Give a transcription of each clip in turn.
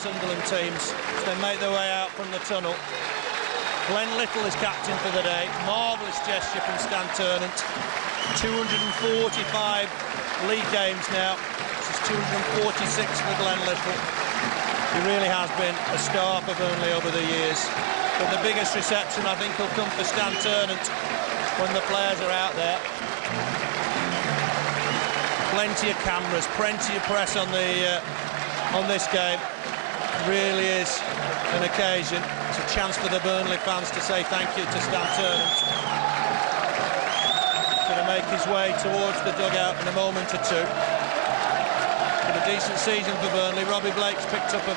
Sunderland teams as they make their way out from the tunnel. Glen Little is captain for the day. Marvellous gesture from Stan Ternent. 245 league games now. This is 246 for Glen Little. He really has been a star for Burnley over the years. But the biggest reception, I think, will come for Stan Ternent when the players are out there. Plenty of cameras, plenty of press on this game. It really is an occasion. It's a chance for the Burnley fans to say thank you to Stan Ternent. He's going to make his way towards the dugout in a moment or two. Been a decent season for Burnley. Robbie Blake's picked up a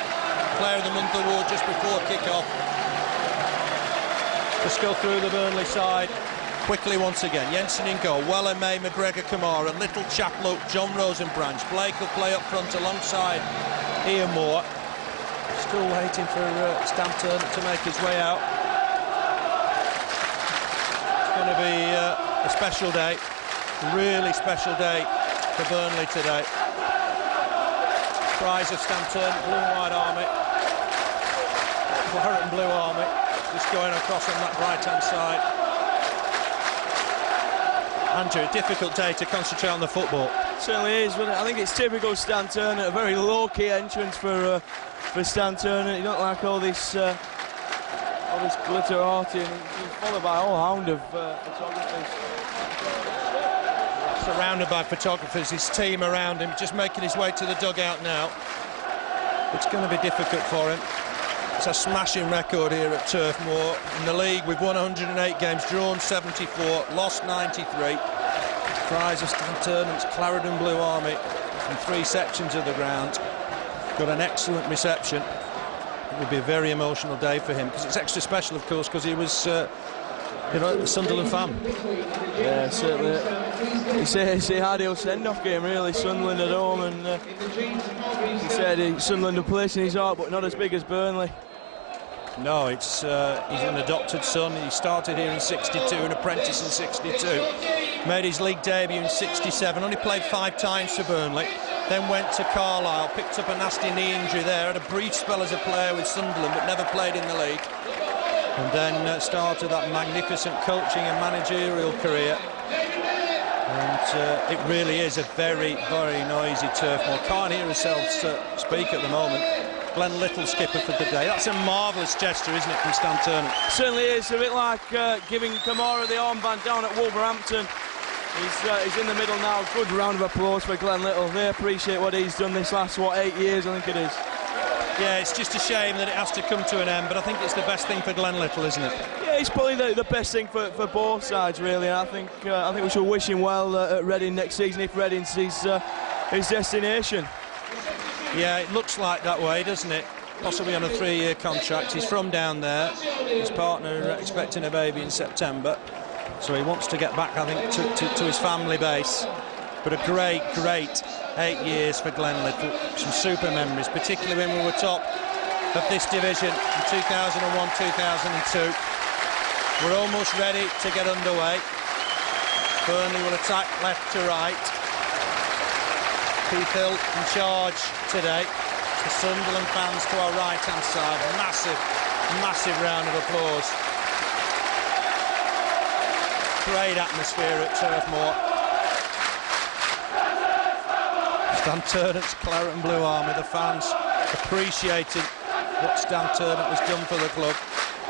Player of the Month award just before kick-off. Let's go through the Burnley side quickly once again. Jensen in goal, Weller, Myhre, McGregor, Camara, Little, Chaplow, Johnrose and Branch. Blake will play up front alongside Ian Moore. Still waiting for Stan Ternent to make his way out. It's going to be a special day, a really special day for Burnley today. Cries of Stan Ternent, blue and white army. Claret and blue army, just going across on that right-hand side. Andrew, a difficult day to concentrate on the football. It certainly is, but I think it's typical Stan Ternent, a very low-key entrance for Stan Ternent. You don't like all this glitterati, and he's followed by a whole hound of photographers. Surrounded by photographers, his team around him, just making his way to the dugout now. It's going to be difficult for him. It's a smashing record here at Turf Moor. In the league, we've won 108 games, drawn 74, lost 93. Cries of Stan Ternent's Claret and Blue Army in 3 sections of the ground. Got an excellent reception. It will be a very emotional day for him, because it's extra special, of course, because he was a Sunderland fan. Yeah, certainly. It's a ideal send-off game, really. Sunderland at home, and he said Sunderland a place in his heart, but not as big as Burnley. No, it's he's an adopted son. He started here in '62, an apprentice in '62. Made his league debut in '67. Only played 5 times for Burnley. Then went to Carlisle, picked up a nasty knee injury there. Had a brief spell as a player with Sunderland, but never played in the league. And then started that magnificent coaching and managerial career. And it really is a very, very noisy Turf Moor. Can't hear ourselves speak at the moment. Glen Little, skipper for the day. That's a marvellous gesture, isn't it, from Stan Ternent? Certainly is. A bit like giving Camara the armband down at Wolverhampton. He's in the middle now. Good round of applause for Glen Little. They appreciate what he's done this last, 8 years, I think it is. Yeah, it's just a shame that it has to come to an end, but I think it's the best thing for Glen Little, isn't it? Yeah, it's probably the best thing for both sides, really. I think we should wish him well at Reading next season, if Reading's his destination. Yeah, it looks like that way, doesn't it? Possibly on a 3-year contract. He's from down there. His partner expecting a baby in September, so he wants to get back, I think, to his family base. But a great 8 years for Glen Little. Some super memories, particularly when we were top of this division in 2001-2002. We're almost ready to get underway. Burnley will attack left to right. Keith Hill in charge today. The Sunderland fans to our right-hand side. Massive round of applause. Great atmosphere at Turf Moor. Stan Ternent's Claret and Blue Army, the fans appreciating what Stan Ternent has done for the club.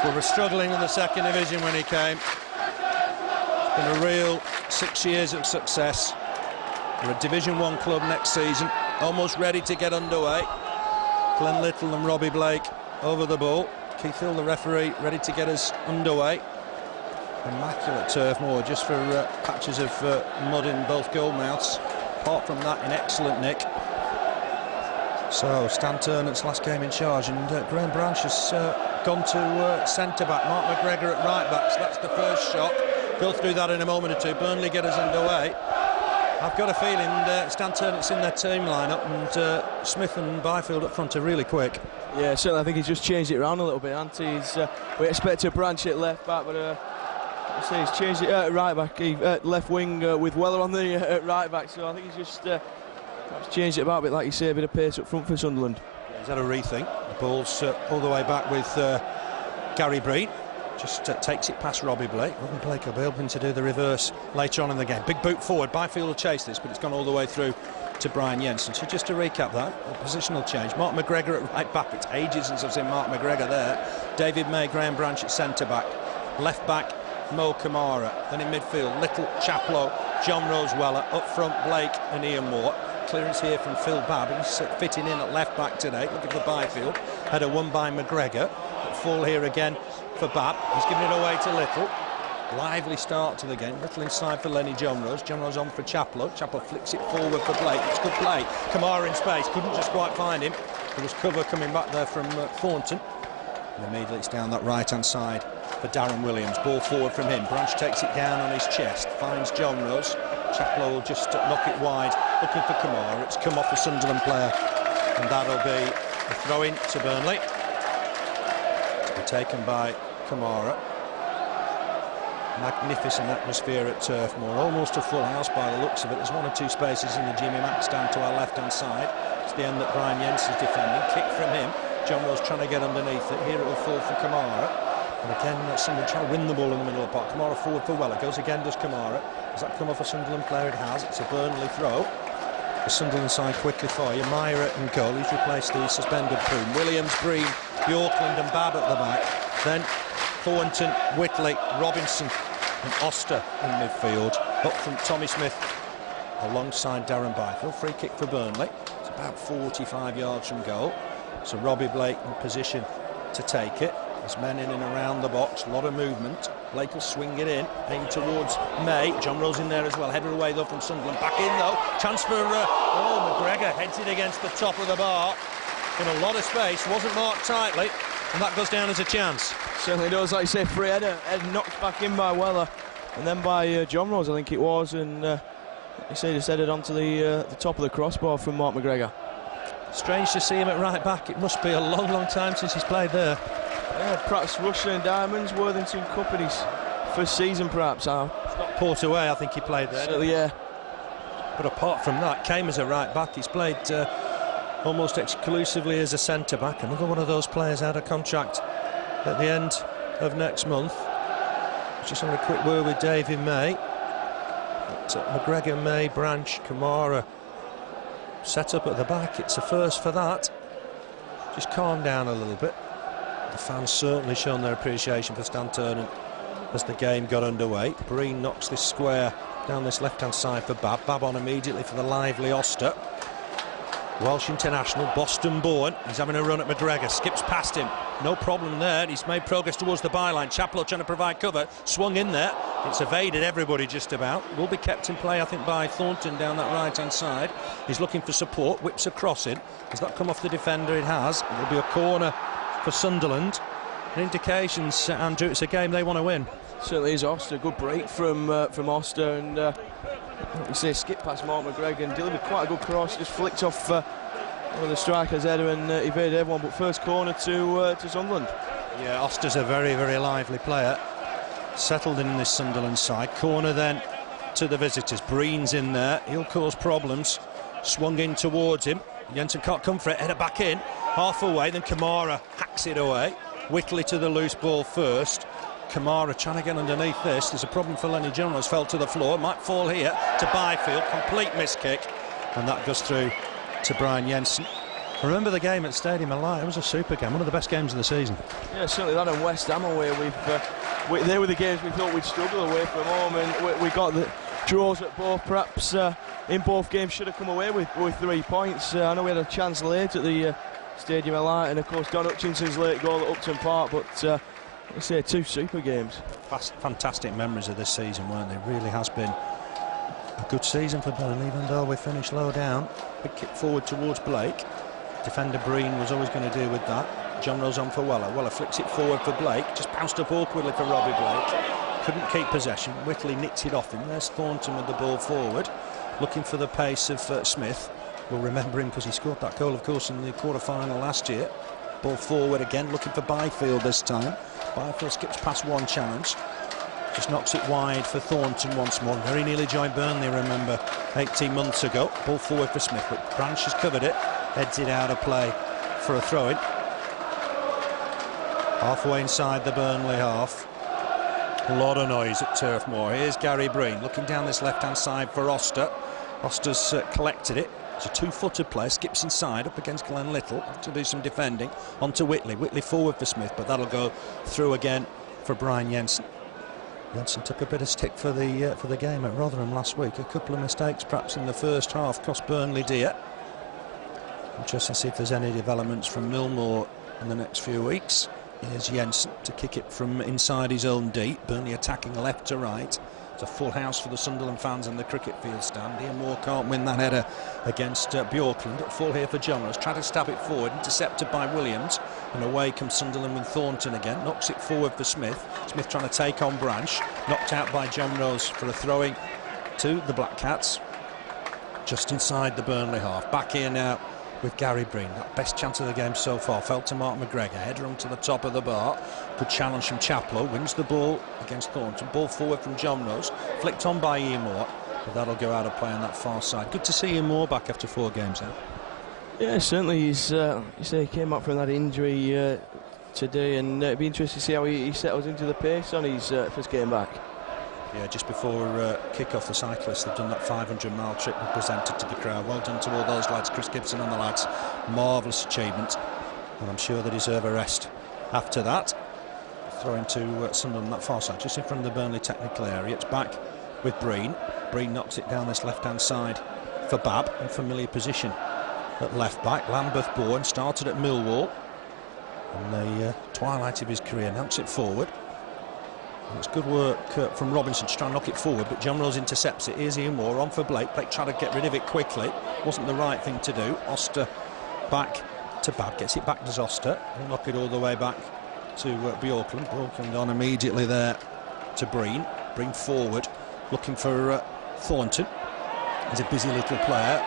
We were struggling in the 2nd division when he came. It's been a real 6 years of success. We're a Division 1 club next season, almost ready to get underway. Glen Little and Robbie Blake over the ball. Keith Hill, the referee, ready to get us underway. Immaculate Turf Moor, just for patches of mud in both goal mouths. Apart from that, in excellent nick. So, Stan Ternent's last game in charge, and Graham Branch has gone to centre-back. Mark McGregor at right-back, so that's the first shot. Go through that in a moment or two. Burnley get us underway. I've got a feeling Stan Ternent's in their team line-up, and Smith and Byfield up front are really quick. Yeah, certainly. I think he's just changed it around a little bit, hasn't he? We expect a Branch at left-back, but he's changed it at right-back, left wing with Weller on the right-back, so I think he's just perhaps changed it about a bit, like you say, a bit of pace up front for Sunderland. He's had a rethink. The ball's all the way back with Gary Breen. Just takes it past Robbie Blake. Robbie Blake will be hoping to do the reverse later on in the game. Big boot forward. Byfield will chase this, but it's gone all the way through to Brian Jensen. So just to recap that, the positional change. Mark McGregor at right back. It's ages since I've seen Mark McGregor there. David May, Graham Branch at centre back. Left back, Mo Camara. Then in midfield, Little, Chaplow, Johnrose, Weller. Up front, Blake and Ian Moore. Clearance here from Phil Babb. He's fitting in at left back today. Looking for Byfield. Header won by McGregor. Fall here again for Babb. He's giving it away to Little. Lively start to the game. Little inside for Lenny Johnrose. Johnrose on for Chaplow. Chaplow flicks it forward for Blake. It's good play. Camara in space. Couldn't just quite find him. There was cover coming back there from Thornton. And immediately it's down that right-hand side for Darren Williams. Ball forward from him. Branch takes it down on his chest. Finds Johnrose. Chaplow will just knock it wide. Looking for Camara. It's come off the Sunderland player. And that'll be a throw-in to Burnley. To be taken by Camara. Magnificent atmosphere at Turf Moor. Almost a full house by the looks of it. There's one or two spaces in the Jimmy Mack stand to our left-hand side. It's the end that Brian Jensen's defending. Kick from him. Johnrose trying to get underneath it. Here it will fall for Camara. And again, Sunderland trying to win the ball in the middle of the park. Camara forward for Weller. Goes again, does Camara. Does that come off a Sunderland player? It has. It's a Burnley throw. The Sunderland side quickly for you. Myhre and goal. He's replaced the suspended Poon. Williams, Breen, Björklund and Babb at the back. Then Thornton, Whitley, Robinson and Oster in midfield. Up from Tommy Smith alongside Darren Byfield. Free kick for Burnley. It's about 45 yards from goal. So Robbie Blake in position to take it. There's men in and around the box. A lot of movement. Blake will swing it in. Aim towards May. Johnrose in there as well. Headed away though from Sunderland. Back in though. Chance for McGregor heads it against the top of the bar. In a lot of space. Wasn't marked tightly. And that goes down as a chance. Certainly does, like you say, free header. Head knocked back in by Weller. And then by Johnrose, I think it was. And you say just headed onto the top of the crossbar from Mark McGregor. Strange to see him at right back. It must be a long, long time since he's played there. Yeah, perhaps Rushden and Diamonds, Worthington Cup in his first season, perhaps. Port away, I think he played there. So, yeah. But apart from that, came as a right back. He's played almost exclusively as a centre back. Another one of those players out of contract at the end of next month. Just having a quick word with David May. But, McGregor, May, Branch, Camara set up at the back. It's a first for that. Just calm down a little bit. The fans certainly shown their appreciation for Stan Ternent as the game got underway. Breen knocks this square down this left-hand side for Babb. Babb on immediately for the lively Oster. Welsh international, Boston born. He's having a run at McGregor. Skips past him. No problem there. He's made progress towards the byline. Chaplow trying to provide cover. Swung in there. It's evaded everybody just about. Will be kept in play, I think, by Thornton down that right-hand side. He's looking for support. Whips a cross in. Does that come off the defender? It has. It'll be a corner for Sunderland. Indications, Andrew, it's a game they want to win. Certainly is. Oster, good break from Oster, and you say skip past Mark McGregor and delivered quite a good cross. Just flicked off one of the strikers' header and evaded everyone. But first corner to Sunderland. Yeah, Oster's a very, very lively player. Settled in this Sunderland side. Corner then to the visitors. Breen's in there. He'll cause problems. Swung in towards him. Jensen can't come for it. Header back in. Half away. Then Camara hacks it away. Whitley to the loose ball first. Camara trying to get underneath this. There's a problem for Lenny Johnrose. Fell to the floor. Might fall here to Byfield. Complete miss kick. And that goes through to Brian Jensen. I remember the game at Stadium of Light. It was a super game. One of the best games of the season. Yeah, certainly that and West Ham away. They were the games we thought we'd struggle away from home. And we got the draws at both. Perhaps in both games should have come away with 3 points. I know we had a chance late at the Stadium of Light. And, of course, Don Hutchinson's late goal at Upton Park. But... let's say 2 super games. Fantastic memories of this season, weren't they? Really has been a good season for Burnley, even though we finished low down. Big kick forward towards Blake. Defender Breen was always going to deal with that. Johnrose on for Weller. Weller flicks it forward for Blake. Just bounced up awkwardly for Robbie Blake. Couldn't keep possession. Whitley nicks it off him. There's Thornton with the ball forward, looking for the pace of Smith. We'll remember him because he scored that goal, of course, in the quarter-final last year. Ball forward again, looking for Byfield this time. Byfield skips past one challenge. Just knocks it wide for Thornton once more. Very nearly joined Burnley, remember, 18 months ago. Ball forward for Smith, but Branch has covered it. Heads it out of play for a throw-in. Halfway inside the Burnley half. A lot of noise at Turf Moor. Here's Gary Breen looking down this left-hand side for Oster. Oster's collected it. It's a two-footed player, skips inside up against Glen Little to do some defending. On to Whitley. Whitley forward for Smith, but that'll go through again for Brian Jensen. Jensen took a bit of stick for the game at Rotherham last week. A couple of mistakes perhaps in the first half cost Burnley dear. Interesting to see if there's any developments from Millmore in the next few weeks. Here's Jensen to kick it from inside his own D. Burnley attacking left to right. It's a full house for the Sunderland fans in the cricket field stand. Ian Moore can't win that header against Björklund. At full here for Johnrose. Try to stab it forward, intercepted by Williams. And away comes Sunderland with Thornton again. Knocks it forward for Smith. Smith trying to take on Branch. Knocked out by Johnrose for a throwing to the Black Cats. Just inside the Burnley half. Back here now with Gary Breen. That best chance of the game so far fell to Mark McGregor. Header onto the top of the bar. Good challenge from Chaplow. Wins the ball against Thornton. Ball forward from Johnrose. Flicked on by Ian Moore. But that'll go out of play on that far side. Good to see Ian Moore back after 4 games now. Yeah, certainly. You say he came up from that injury today, and it'd be interesting to see how he settles into the pace on his first game back. Yeah, just before kick-off, the cyclists have done that 500-mile trip and presented to the crowd. Well done to all those lads, Chris Gibson and the lads. Marvellous achievement, and I'm sure they deserve a rest after that. Throwing to Sunderland that far side, just in front of the Burnley technical area. It's back with Breen. Breen knocks it down this left-hand side for Babb, in familiar position at left-back. Lambeth-born, started at Millwall in the twilight of his career, knocks it forward. It's good work from Robinson to try and knock it forward, but Johnrose intercepts it. Here's Ian Moore on for Blake. Blake tried to get rid of it quickly. Wasn't the right thing to do. Oster back to Babb. Gets it back to Oster. He'll knock it all the way back to Björklund. Björklund on immediately there to Breen. Breen forward, looking for Thornton. He's a busy little player.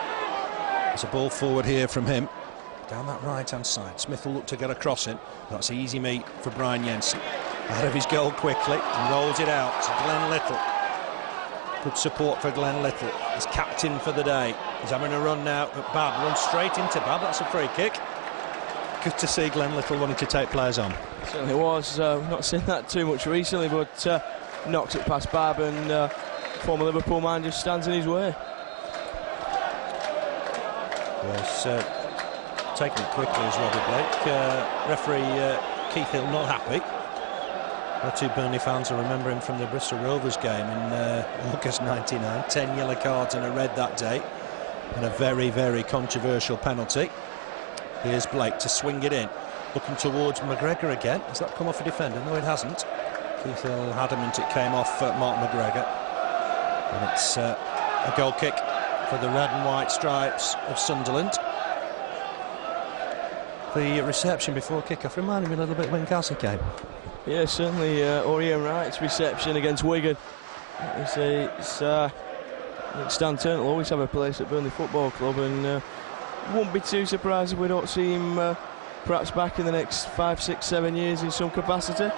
There's a ball forward here from him. Down that right-hand side. Smith will look to get across it. That's easy meat for Brian Jensen. Ahead of his goal quickly and rolls it out to Glen Little. Good support for Glen Little. He's captain for the day. He's having a run now at Babb. Runs straight into Babb. That's a free kick. Good to see Glen Little wanting to take players on. Certainly was. We've not seen that too much recently, but knocks it past Babb, and former Liverpool man just stands in his way. Well, taking it quickly is Robbie Blake. Referee Keith Hill not happy. The 2 Burnley fans will remember him from the Bristol Rovers game in August '99. 10 yellow cards and a red that day, and a very, very controversial penalty. Here's Blake to swing it in, looking towards McGregor again. Has that come off a defender? No, it hasn't. Keith Hill adamant it came off Mark McGregor, and it's a goal kick for the red and white stripes of Sunderland. The reception before kick-off reminded me a little bit when Castle came. Yeah, certainly. Ian Wright's reception against Wigan. Stan Ternent will always have a place at Burnley Football Club, and won't be too surprised if we don't see him perhaps back in the next 5, 6, 7 years in some capacity.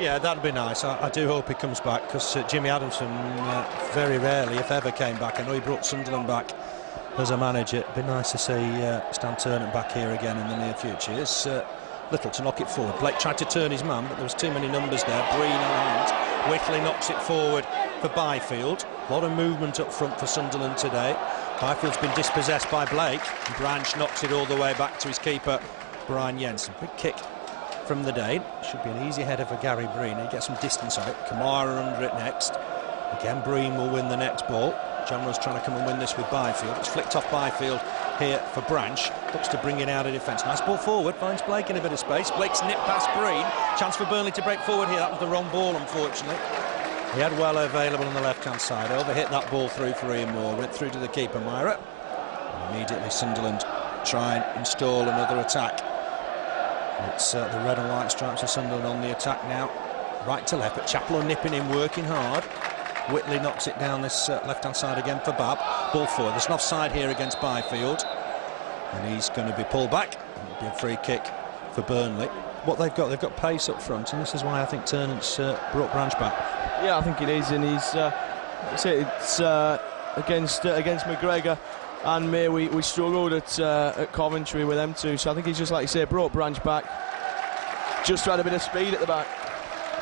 Yeah, that'd be nice. I do hope he comes back, because Jimmy Adamson very rarely, if ever, came back. I know he brought Sunderland back as a manager. It'd be nice to see Stan Ternent back here again in the near future. It's Little to knock it forward. Blake tried to turn his man, but there was too many numbers there. Breen around. Whitley knocks it forward for Byfield. A lot of movement up front for Sunderland today. Byfield's been dispossessed by Blake. Branch knocks it all the way back to his keeper, Brian Jensen. Big kick from the day. Should be an easy header for Gary Breen. He gets some distance on it. Camara under it next. Again, Breen will win the next ball. Johnrose trying to come and win this with Byfield. It's flicked off Byfield here for Branch. Looks to bring it out of defence. Nice ball forward. Finds Blake in a bit of space. Blake's nipped past Breen. Chance for Burnley to break forward here. That was the wrong ball, unfortunately. He had well available on the left-hand side. Overhit that ball through for Ian Moore. Went through to the keeper, Myhre. And immediately Sunderland try and install another attack. It's the red and white stripes of Sunderland on the attack now. Right to left, but Chaplow nipping in, working hard. Whitley knocks it down this left-hand side again for Babb. Ball forward. There's an offside here against Byfield, and he's going to be pulled back. It'll be a free kick for Burnley. What they've got pace up front, and this is why I think Ternent's brought Branch back. Yeah, I think it is, and he's it's against McGregor. and Myhre, we struggled at Coventry with them two, so I think he's just, like you say, brought Branch back, just had a bit of speed at the back.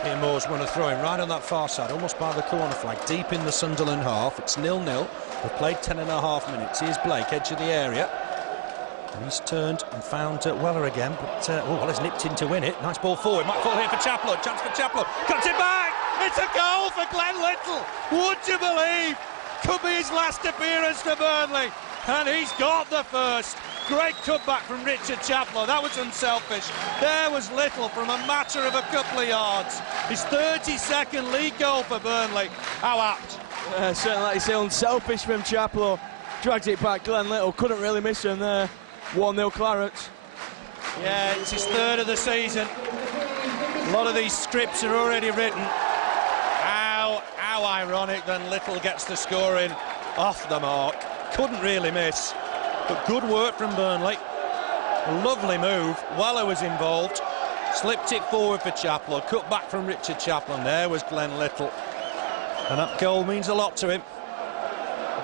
Here Moore's won a throw-in right on that far side, almost by the corner flag, deep in the Sunderland half. It's 0-0. We've played 10.5 minutes. Here's Blake, edge of the area. And he's turned and found Weller again, but Weller's nipped in to win it. Nice ball forward, might fall here for Chaplow. Chance for Chaplow, cuts it back. It's a goal for Glen Little. Would you believe? Could be his last appearance for Burnley, and he's got the first. Great cutback from Richard Chaplow. That was unselfish. There was Little from a matter of a couple of yards. His 32nd league goal for Burnley. How apt. Certainly, like you say, unselfish from Chaplow. Dragged it back. Glen Little couldn't really miss him there. 1-0 Clarets. Yeah, it's his third of the season. A lot of these scripts are already written. How ironic then Little gets the score in off the mark. Couldn't really miss. But good work from Burnley. A lovely move. Weller was involved. Slipped it forward for Chaplow. Cut back from Richard Chaplow. And there was Glen Little. And that goal means a lot to him.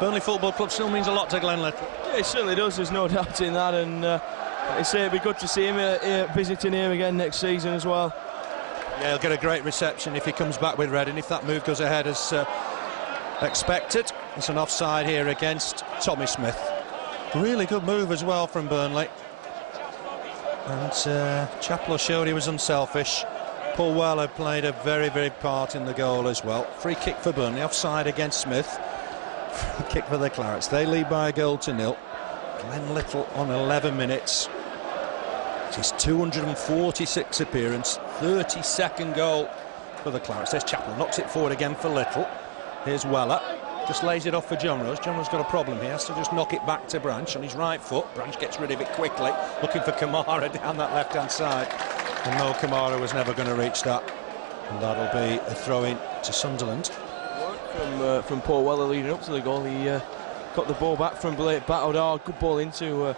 Burnley Football Club still means a lot to Glen Little. Yeah, it certainly does. There's no doubt in that. And like I say, it'd be good to see him visiting here again next season as well. Yeah, he'll get a great reception if he comes back with red. And if that move goes ahead as expected, it's an offside here against Tommy Smith. Really good move as well from Burnley. And Chaplow showed he was unselfish. Paul Weller played a very, very part in the goal as well. Free kick for Burnley, offside against Smith. Free kick for the Clarets. They lead by a goal to 0. Glen Little on 11 minutes. It's his 246 appearance, 32nd goal for the Clarets. There's Chaplow, knocks it forward again for Little. Here's Weller. Just lays it off for Johnrose. Johnrose's got a problem here. Has to just knock it back to Branch on his right foot. Branch gets rid of it quickly, looking for Camara down that left-hand side. And no, Camara was never going to reach that. And that'll be a throw-in to Sunderland. From Paul Weller leading up to the goal. He got the ball back from Blake, battled hard, good ball into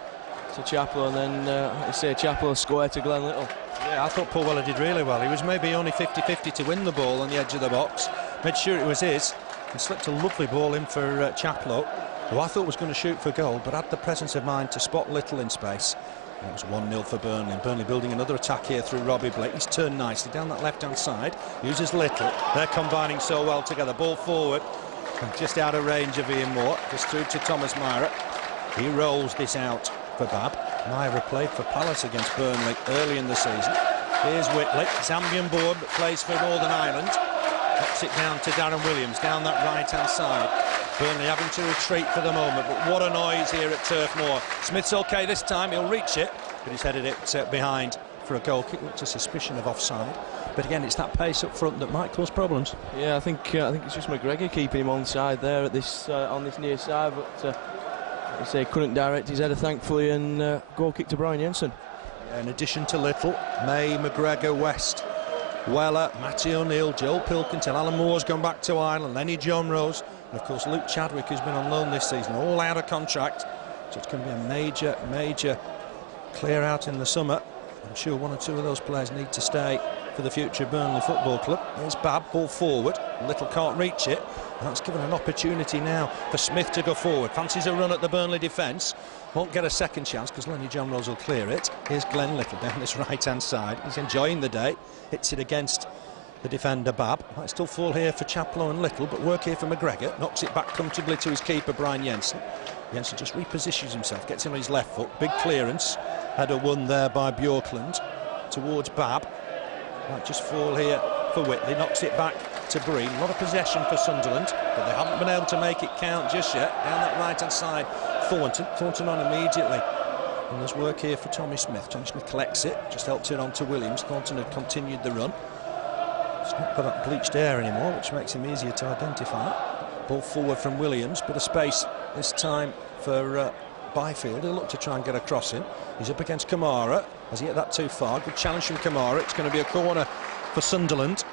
to Chaplow, and then, like I say, Chaplow square to Glen Little. Yeah, I thought Paul Weller did really well. He was maybe only 50-50 to win the ball on the edge of the box. Made sure it was his. And slipped a lovely ball in for Chaplow, who I thought was going to shoot for goal, but had the presence of mind to spot Little in space. And it was 1-0 for Burnley. And Burnley building another attack here through Robbie Blake. He's turned nicely down that left-hand side. Uses Little. They're combining so well together. Ball forward, and just out of range of Ian Moore. Just through to Thomas Myhre. He rolls this out for Babb. Myhre played for Palace against Burnley early in the season. Here's Whitley, Zambian board, but plays for Northern Ireland. Knocks it down to Darren Williams, down that right-hand side. Burnley having to retreat for the moment, but what a noise here at Turf Moor. Smith's OK this time, he'll reach it, but he's headed it behind for a goal kick. Looks a suspicion of offside, but again, it's that pace up front that might cause problems. Yeah, I think it's just McGregor keeping him on side there at this on this near side, but like I say, couldn't direct his header thankfully, and goal kick to Brian Jensen. Yeah, in addition to Little, May, McGregor, West, Weller, Matty O'Neill, Joel Pilkington, Alan Moore's gone back to Ireland, Lenny Johnrose, and of course Luke Chadwick, who's been on loan this season, all out of contract. So it's going to be a major clear out in the summer. I'm sure one or two of those players need to stay for the future Burnley Football Club. Here's Babb, ball forward. Little can't reach it. And that's given an opportunity now for Smith to go forward. Fancies a run at the Burnley defence. Won't get a second chance because Lenny Johnrose will clear it. Here's Glen Little down this right-hand side. He's enjoying the day. Hits it against the defender Babb. Might still fall here for Chaplow and Little, but work here for McGregor. Knocks it back comfortably to his keeper, Brian Jensen. Jensen just repositions himself, gets him on his left foot. Big clearance. Header won there by Björklund towards Babb. Might just fall here for Whitley. Knocks it back to Breen. A lot of possession for Sunderland, but they haven't been able to make it count just yet. Down that right-hand side, Thornton on immediately. And there's work here for Tommy Smith. Tommy Smith collects it, just helps it on to Williams. Thornton had continued the run. It's not got that bleached air anymore, which makes him easier to identify. Ball forward from Williams, bit of space this time for Byfield. He'll look to try and get across him. He's up against Camara. Has he hit that too far? Good challenge from Camara. It's going to be a corner for Sunderland.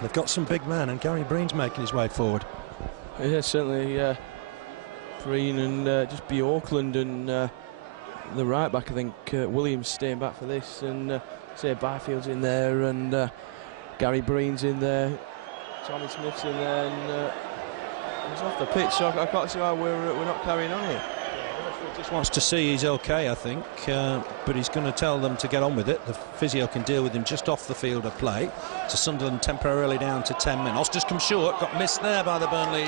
They've got some big men, and Gary Breen's making his way forward. Yeah, certainly. Breen and just Björklund and the right back. I think Williams staying back for this, and say Byfield's in there, and Gary Breen's in there, Tommy Smith's in there, and He's off the pitch, so I can't see why we're not carrying on here. Just wants to see he's okay, I think, but he's going to tell them to get on with it. The physio can deal with him just off the field of play. So Sunderland temporarily down to 10 men. Oster's come short, got missed there by the Burnley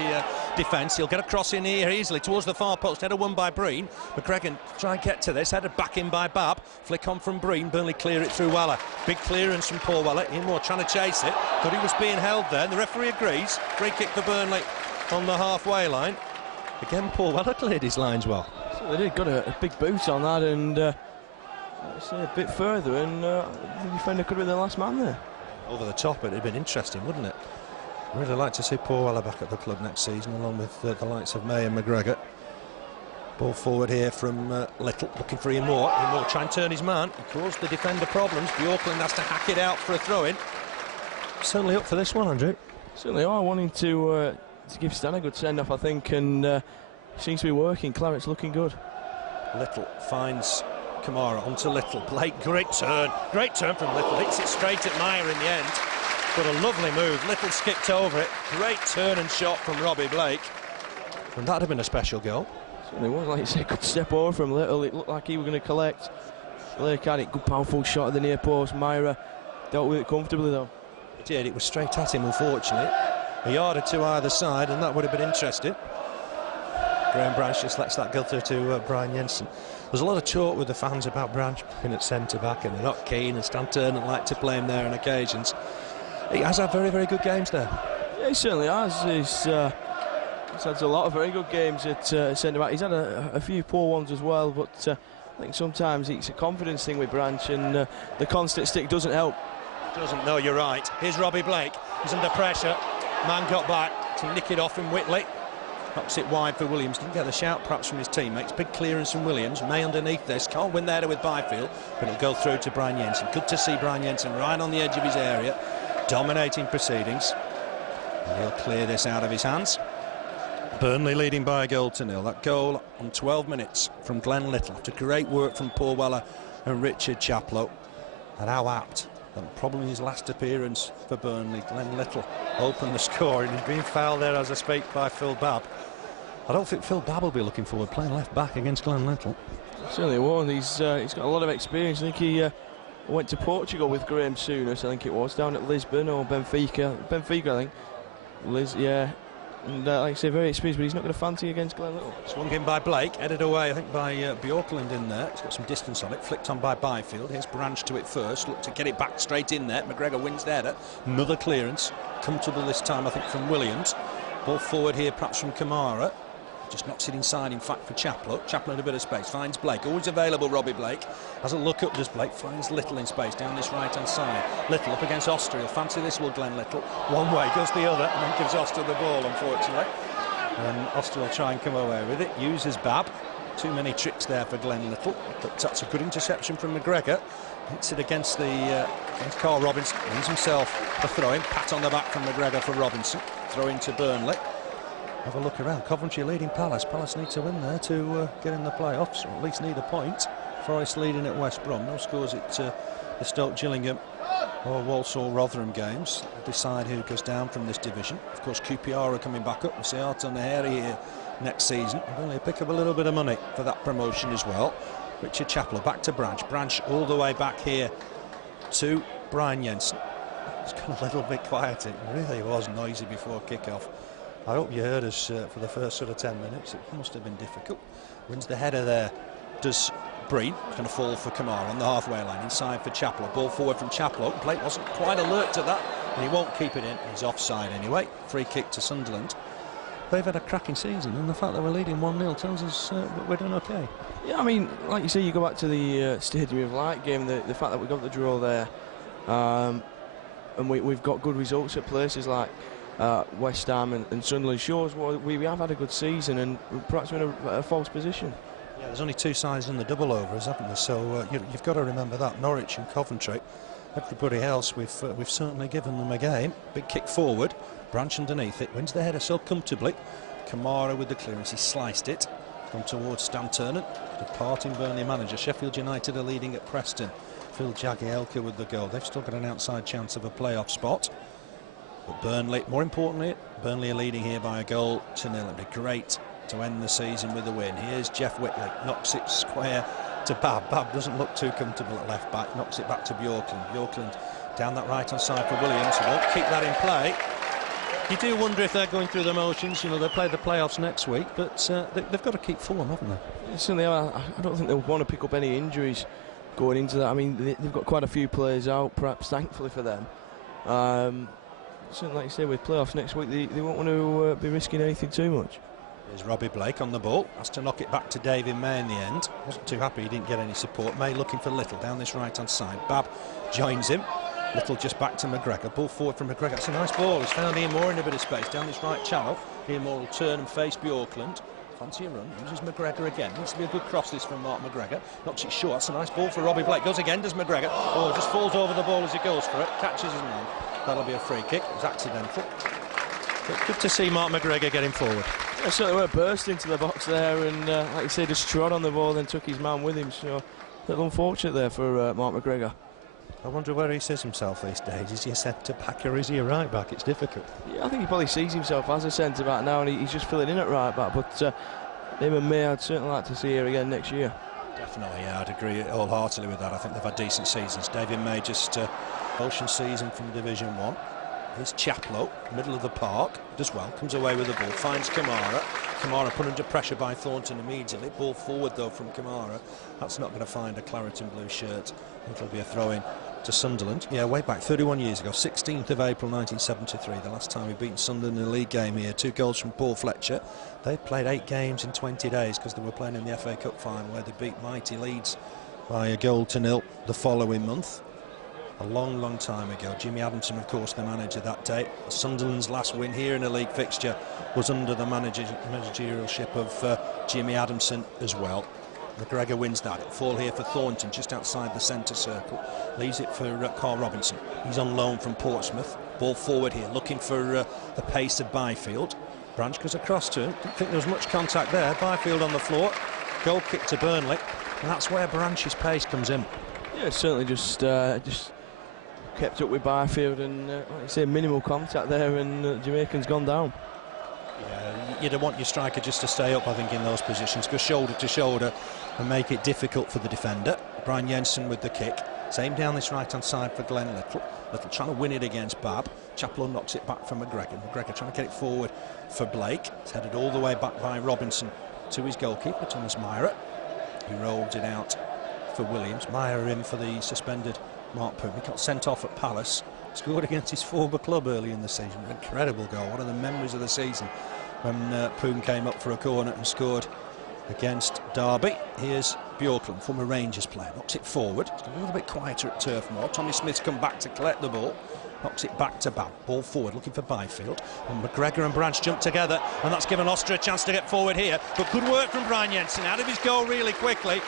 defence. He'll get a cross in here easily towards the far post. Header won by Breen. McGregor try and get to this. Headed back in by Babb. Flick on from Breen. Burnley clear it through Weller. Big clearance from Paul Weller. Moore trying to chase it. Thought he was being held there. And the referee agrees. Free kick for Burnley on the halfway line. Again, Paul Weller cleared his lines well. So they did, got a big boot on that, and let's say a bit further, and the defender could have been the last man there. Over the top, it'd have been interesting, wouldn't it? I'd really like to see Paul Weller back at the club next season, along with the likes of Myhre and McGregor. Ball forward here from Little, looking for Moore. Moore trying to turn his man. He caused the defender problems. Björklund has to hack it out for a throw-in. Certainly up for this one, Andrew. Certainly are wanting to give Stan a good send-off, I think, and seems to be working. Clarets looking good. Little finds Camara onto Little. Blake, great turn from Little. Hits it straight at Myhre in the end. But a lovely move. Little skipped over it. Great turn and shot from Robbie Blake. And that'd have been a special goal. Certainly was, like you said, good step over from Little. It looked like he was going to collect. Blake had it, good powerful shot at the near post. Myhre dealt with it comfortably though. It did, it was straight at him unfortunately. A yard or two either side, and that would have been interesting. Graham Branch just lets that go through to Brian Jensen. There's a lot of talk with the fans about Branch playing at centre-back, and they're not keen, and Stan Ternent like to play him there on occasions. He has had very, very good games there. Yeah, he certainly has. He's had a lot of very good games at centre-back. He's had a few poor ones as well, but I think sometimes it's a confidence thing with Branch, and the constant stick doesn't help. Doesn't, no, you're right. Here's Robbie Blake. He's under pressure. Man got back to nick it off from Whitley. Knocks it wide for Williams. Didn't get the shout perhaps from his teammates. Big clearance from Williams. May underneath this. Can't win there with Byfield, but it'll go through to Brian Jensen. Good to see Brian Jensen right on the edge of his area, dominating proceedings. And he'll clear this out of his hands. Burnley leading by a goal to nil. That goal on 12 minutes from Glen Little after great work from Paul Weller and Richard Chaplow. And how apt. And probably his last appearance for Burnley. Glen Little opened the score, and he's being fouled there as I speak by Phil Babb. I don't think Phil Babb will be looking forward playing left back against Glen Little. Certainly won't. He's got a lot of experience. I think he went to Portugal with Graham Souness, I think it was, down at Lisbon or Benfica. Benfica, I think. Yeah. And like I say, very experienced, but he's not going to fancy against Glen Little. Swung in by Blake, headed away, I think, by Björklund in there. He's got some distance on it, flicked on by Byfield. Here's Branch to it first, looked to get it back straight in there. McGregor wins the header. Another clearance, comfortable this time, I think, from Williams. Ball forward here, perhaps from Camara. Just knocks it inside, in fact, for Chaplow. Chaplow in a bit of space, finds Blake. Always available, Robbie Blake. Has a look up, does Blake. Finds Little in space down this right-hand side. Little up against Oster. He'll fancy this, will Glen Little. One way, goes the other, and then gives Oster the ball, unfortunately. And Oster will try and come away with it. Uses Babb. Too many tricks there for Glen Little. But that's a good interception from McGregor. Hits it against Carl Robinson. Wins himself a throw-in. Pat on the back from McGregor for Robinson. Throw-in to Burnley. Have a look around. Coventry leading Palace. Palace need to win there to get in the playoffs, or at least need a point. Forest leading at West Brom. No scores at the Stoke Gillingham or Walsall Rotherham games. Decide who goes down from this division. Of course, QPR are coming back up. We'll see Art on the Healy here next season. Only pick up a little bit of money for that promotion as well. Richard Chaplow back to Branch. Branch all the way back here to Brian Jensen. It's got a little bit quiet. It really was noisy before kick-off. I hope you heard us for the first sort of 10 minutes. It must have been difficult. Wins the header there. Does Breen. It's going to fall for Camara on the halfway line. Inside for Chaplow. Ball forward from Chaplow. Blake wasn't quite alert to that, and he won't keep it in. He's offside anyway. Free kick to Sunderland. They've had a cracking season, and the fact that we're leading 1-0 tells us we're doing okay. Yeah, I mean, like you say, you go back to the Stadium of Light game, the fact that we got the draw there, and we've got good results at places like West Ham and Sunderland shows we have had a good season, and perhaps we're in a false position. Yeah, there's only two sides in the double overs, haven't there? So you've got to remember that. Norwich and Coventry. Everybody else, we've certainly given them a game. Big kick forward. Branch underneath it. Wins the header so comfortably. Camara with the clearance. He sliced it. Gone towards Stan Ternent. Departing Burnley manager. Sheffield United are leading at Preston. Phil Jagielka with the goal. They've still got an outside chance of a playoff spot. But Burnley, more importantly, Burnley are leading here by a goal to nil. It'd be great to end the season with a win. Here's Jeff Whitley, knocks it square to Babb. Babb doesn't look too comfortable at left back, knocks it back to Björklund. Björklund down that right-hand side for Williams. He won't keep that in play. You do wonder if they're going through the motions. You know, they play the playoffs next week, but they've got to keep form, haven't they? Certainly, I don't think they'll want to pick up any injuries going into that. I mean, they've got quite a few players out, perhaps thankfully for them. Certainly, like you say, with playoffs next week, they won't want to be risking anything too much. Here's Robbie Blake on the ball, has to knock it back to David May in the end. Wasn't too happy he didn't get any support. May looking for Little down this right-hand side. Babb joins him. Little just back to McGregor. Ball forward from McGregor. That's a nice ball. He's found Ian Moore in a bit of space down this right channel. Ian Moore will turn and face Björklund. Fancy a run. Uses McGregor again. Needs to be a good cross this from Mark McGregor. Knocks it short. That's a nice ball for Robbie Blake. Goes again, does McGregor. Oh, just falls over the ball as he goes for it. Catches his man. That'll be a free kick. It was accidental. But good to see Mark McGregor getting forward. Yeah, certainly went burst into the box there, and like you say, just trod on the ball and took his man with him. So a little unfortunate there for Mark McGregor. I wonder where he sees himself these days. Is he a centre back or is he a right back? It's difficult. Yeah, I think he probably sees himself as a centre back now, and he's just filling in at right back. But him and May, I'd certainly like to see here again next year. Definitely, yeah, I'd agree wholeheartedly with that. I think they've had decent seasons. David May just ocean season from Division 1. Here's Chaplow, middle of the park, does well, comes away with the ball, finds Camara. Camara put under pressure by Thornton immediately. Ball forward though from Camara. That's not going to find a claret and blue shirt. It'll be a throw-in to Sunderland. Yeah, way back 31 years ago, 16th of April 1973, the last time we beat Sunderland in a league game here. 2 goals from Paul Fletcher. They played 8 games in 20 days because they were playing in the FA Cup final where they beat mighty Leeds by a goal to nil the following month. A long, long time ago. Jimmy Adamson, of course, the manager that day. Sunderland's last win here in a league fixture was under the managerialship of Jimmy Adamson as well. McGregor wins that. It'll fall here for Thornton, just outside the centre circle. Leaves it for Carl Robinson. He's on loan from Portsmouth. Ball forward here, looking for the pace of Byfield. Branch goes across to him. Didn't think there was much contact there. Byfield on the floor. Goal kick to Burnley. And that's where Branch's pace comes in. Yeah, certainly just kept up with Byfield, and like you say, minimal contact there, and Jamaican's gone down. Yeah, you don't want your striker just to stay up, I think, in those positions. Go shoulder to shoulder and make it difficult for the defender. Brian Jensen with the kick. Same down this right-hand side for Glen Little. Little trying to win it against Babb. Chaplow knocks it back from McGregor. McGregor trying to get it forward for Blake. It's headed all the way back by Robinson to his goalkeeper, Thomas Myhre. He rolled it out for Williams. Myhre in for the suspended Mark Poon. He got sent off at Palace. Scored against his former club early in the season. An incredible goal. One of the memories of the season when Poon came up for a corner and scored against Derby. Here's Björklund, former Rangers player. Knocks it forward. It's a little bit quieter at Turf Moor. Tommy Smith's come back to collect the ball. Knocks it back to Babb. Ball forward, looking for Byfield. And McGregor and Branch jump together, and that's given Oster a chance to get forward here. But good work from Brian Jensen. Out of his goal really quickly.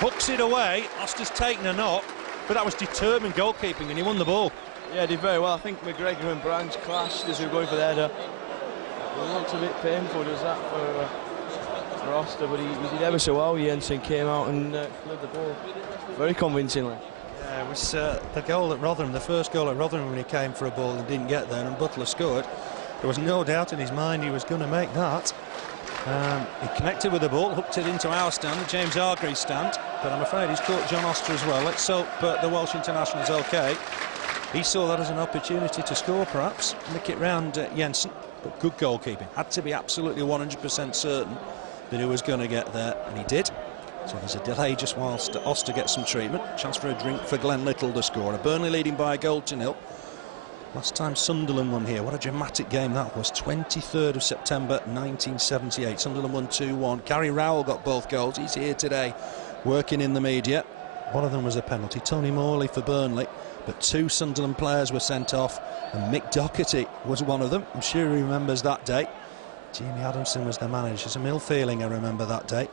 Hooks it away. Oster's taken a knock, but that was determined goalkeeping, and he won the ball. Yeah, did very well. I think McGregor and Branch clashed as we were going for the header. It looks a bit painful, does that, for Oster, but he did ever so well. Jensen came out and cleared the ball very convincingly. Yeah, it was the goal at Rotherham, the first goal at Rotherham, when he came for a ball and didn't get there, and Butler scored. There was no doubt in his mind he was going to make that. He connected with the ball, hooked it into our stand, the James Hargreaves stand, but I'm afraid he's caught John Oster as well. Let's hope the Welsh international's okay. He saw that as an opportunity to score, perhaps, nick it round Jensen, but good goalkeeping. Had to be absolutely 100% certain that he was going to get there, and he did. So there's a delay just whilst Oster gets some treatment. Chance for a drink for Glen Little, the scorer. Burnley leading by a goal to nil. Last time Sunderland won here, what a dramatic game that was. 23rd of September 1978. Sunderland won 2-1. Gary Rowell got both goals. He's here today working in the media. One of them was a penalty. Tony Morley for Burnley. But 2 Sunderland players were sent off, and Mick Doherty was one of them. I'm sure he remembers that day. Jimmy Adamson was the manager. There's some ill feeling, I remember that day.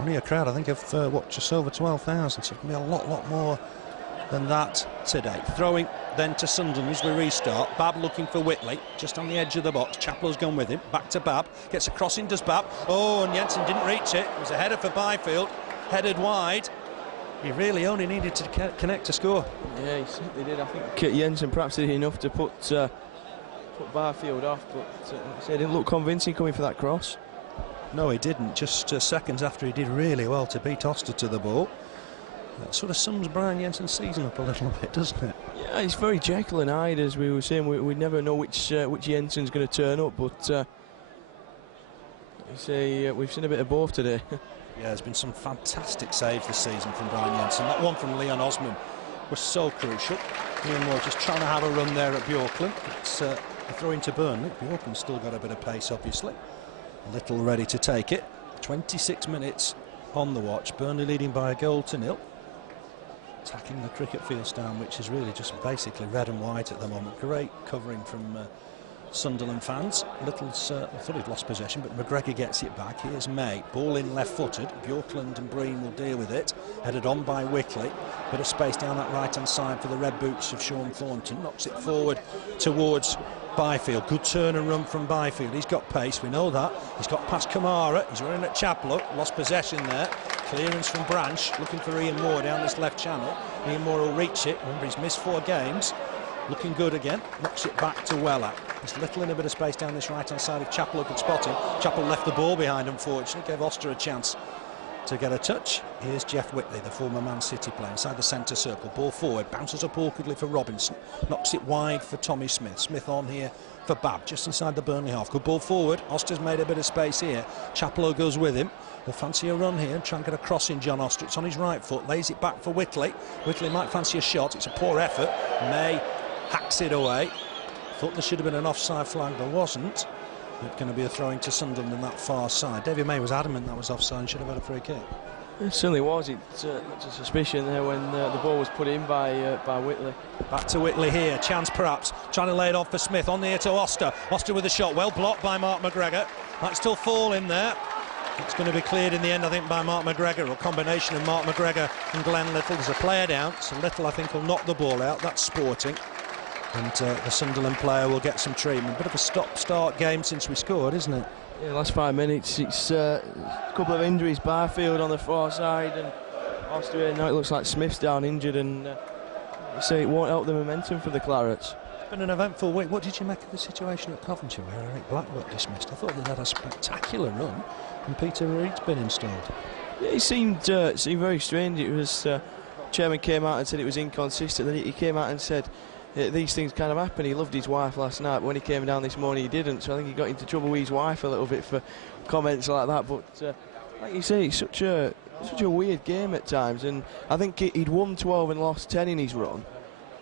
Only a crowd, I think, of what, just over 12,000. So it can be a lot more than that today. Throwing then to Sunderland as we restart. Babb looking for Whitley, just on the edge of the box. Chaplow's gone with him. Back to Babb. Gets a crossing, does Babb. Oh, and Jensen didn't reach it. It was a header for Byfield. Headed wide. He really only needed to connect to score. Yeah, he certainly did. I think Jensen perhaps did enough to put put Byfield off, but he didn't look convincing coming for that cross. No, he didn't. Just seconds after, he did really well to beat Oster to the ball. That sort of sums Brian Jensen's season up a little bit, doesn't it? Yeah, he's very Jekyll and Hyde, as we were saying. We never know which Jensen's going to turn up, but we've seen a bit of both today. Yeah, there's been some fantastic saves this season from Brian Jensen. That one from Leon Osman was so crucial. Ian Moore just trying to have a run there at Björklund. It's a throw into Burnley. Björklund's still got a bit of pace, obviously. Little ready to take it. 26 minutes on the watch. Burnley leading by a goal to 0. Attacking the cricket field stand, which is really just basically red and white at the moment. Great covering from Sunderland fans. Little's, I thought he'd lost possession, but McGregor gets it back. Here's May, ball in left-footed. Björklund and Breen will deal with it. Headed on by Whitley. Bit of space down that right-hand side for the red boots of Sean Thornton. Knocks it forward towards Byfield. Good turn and run from Byfield. He's got pace, we know that. He's got past Camara. He's running at Chaplow. Lost possession there. Clearance from Branch, looking for Ian Moore down this left channel. Ian Moore will reach it. Remember, he's missed 4 games. Looking good again. Knocks it back to Weller. There's Little in a bit of space down this right-hand side if Chaplow could spot him. Chaplow left the ball behind, unfortunately. Gave Oster a chance to get a touch. Here's Jeff Whitley, the former Man City player, inside the centre circle. Ball forward, bounces up awkwardly for Robinson. Knocks it wide for Tommy Smith. Smith on here for Babb, just inside the Burnley half. Good ball forward. Oster's made a bit of space here. Chaplow goes with him. They'll fancy a run here and try and get a cross in John Oster. It's on his right foot, lays it back for Whitley. Whitley might fancy a shot. It's a poor effort. May hacks it away. Thought there should have been an offside flag. There wasn't. It's going to be a throwing to Sunderland on that far side. David May was adamant that was offside and should have had a free kick. It certainly was. It's a suspicion there when the ball was put in by Whitley. Back to Whitley here. Chance perhaps. Trying to lay it off for Smith. On here to Oster. Oster with a shot. Well blocked by Mark McGregor. Might still fall in there. It's going to be cleared in the end, I think, by Mark McGregor. A combination of Mark McGregor and Glen Little. There's a player down. So Little, I think, will knock the ball out. That's Sporting. And the Sunderland player will get some treatment. Bit of a stop-start game since we scored, isn't it? Yeah, last 5 minutes. It's a couple of injuries. Byfield on the far side and Oster. Now it looks like Smith's down injured, and so it won't help the momentum for the Clarets. It's been an eventful week. What did you make of the situation at Coventry where Eric Black got dismissed? I thought they'd had a spectacular run and Peter Reid's been installed. Yeah, he seemed very strange. It was chairman came out and said it was inconsistent. Then he came out and said these things kind of happen. He loved his wife last night, but when he came down this morning he didn't, so I think he got into trouble with his wife a little bit for comments like that. But like you say, it's such a weird game at times, and I think he'd won 12 and lost 10 in his run,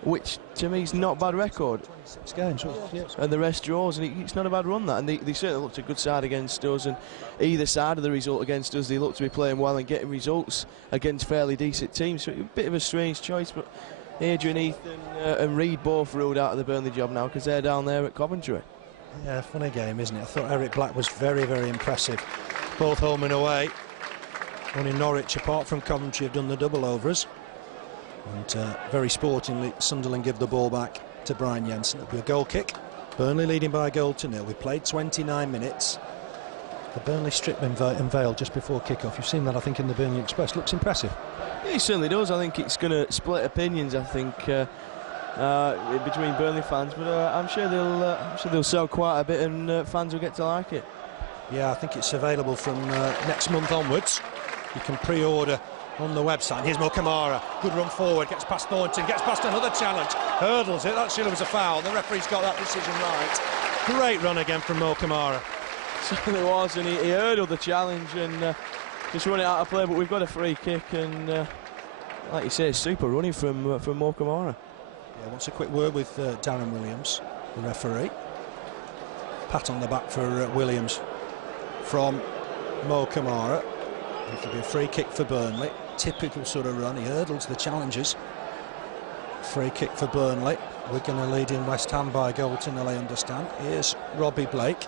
which to me is not a bad record. 26 games, yes. And the rest draws, and it's not a bad run, that. And they certainly looked a good side against us, and either side of the result against us, they look to be playing well and getting results against fairly decent teams. So a bit of a strange choice, but Adrian, Ethan and Reid both ruled out of the Burnley job now because they're down there at Coventry. Yeah, funny game, isn't it? I thought Eric Black was very, very impressive, both home and away. Only Norwich, apart from Coventry, have done the double over us. And very sportingly, Sunderland give the ball back to Brian Jensen. It'll be a goal kick. Burnley leading by a goal to 0. We played 29 minutes. The Burnley strip unveiled just before kick-off. You've seen that, I think, in the Burnley Express. Looks impressive. Yeah, he certainly does. I think it's going to split opinions, I think, between Burnley fans. But I'm sure they'll sell quite a bit, and fans will get to like it. Yeah, I think it's available from next month onwards. You can pre-order on the website. Here's Mo Camara. Good run forward. Gets past Thornton. Gets past another challenge. Hurdles it. That surely was a foul. The referee's got that decision right. Great run again from Mo Camara. Certainly was, and he hurdled the challenge and just run it out of play. But we've got a free kick, and like you say, super running from Mo Camara. Yeah, wants a quick word with Darren Williams, the referee. Pat on the back for Williams from Mo Camara. It'll be a free kick for Burnley. Typical sort of run. He hurdles the challengers. Free kick for Burnley. We're going to lead in West Ham by a goal to 0, I understand. Here's Robbie Blake.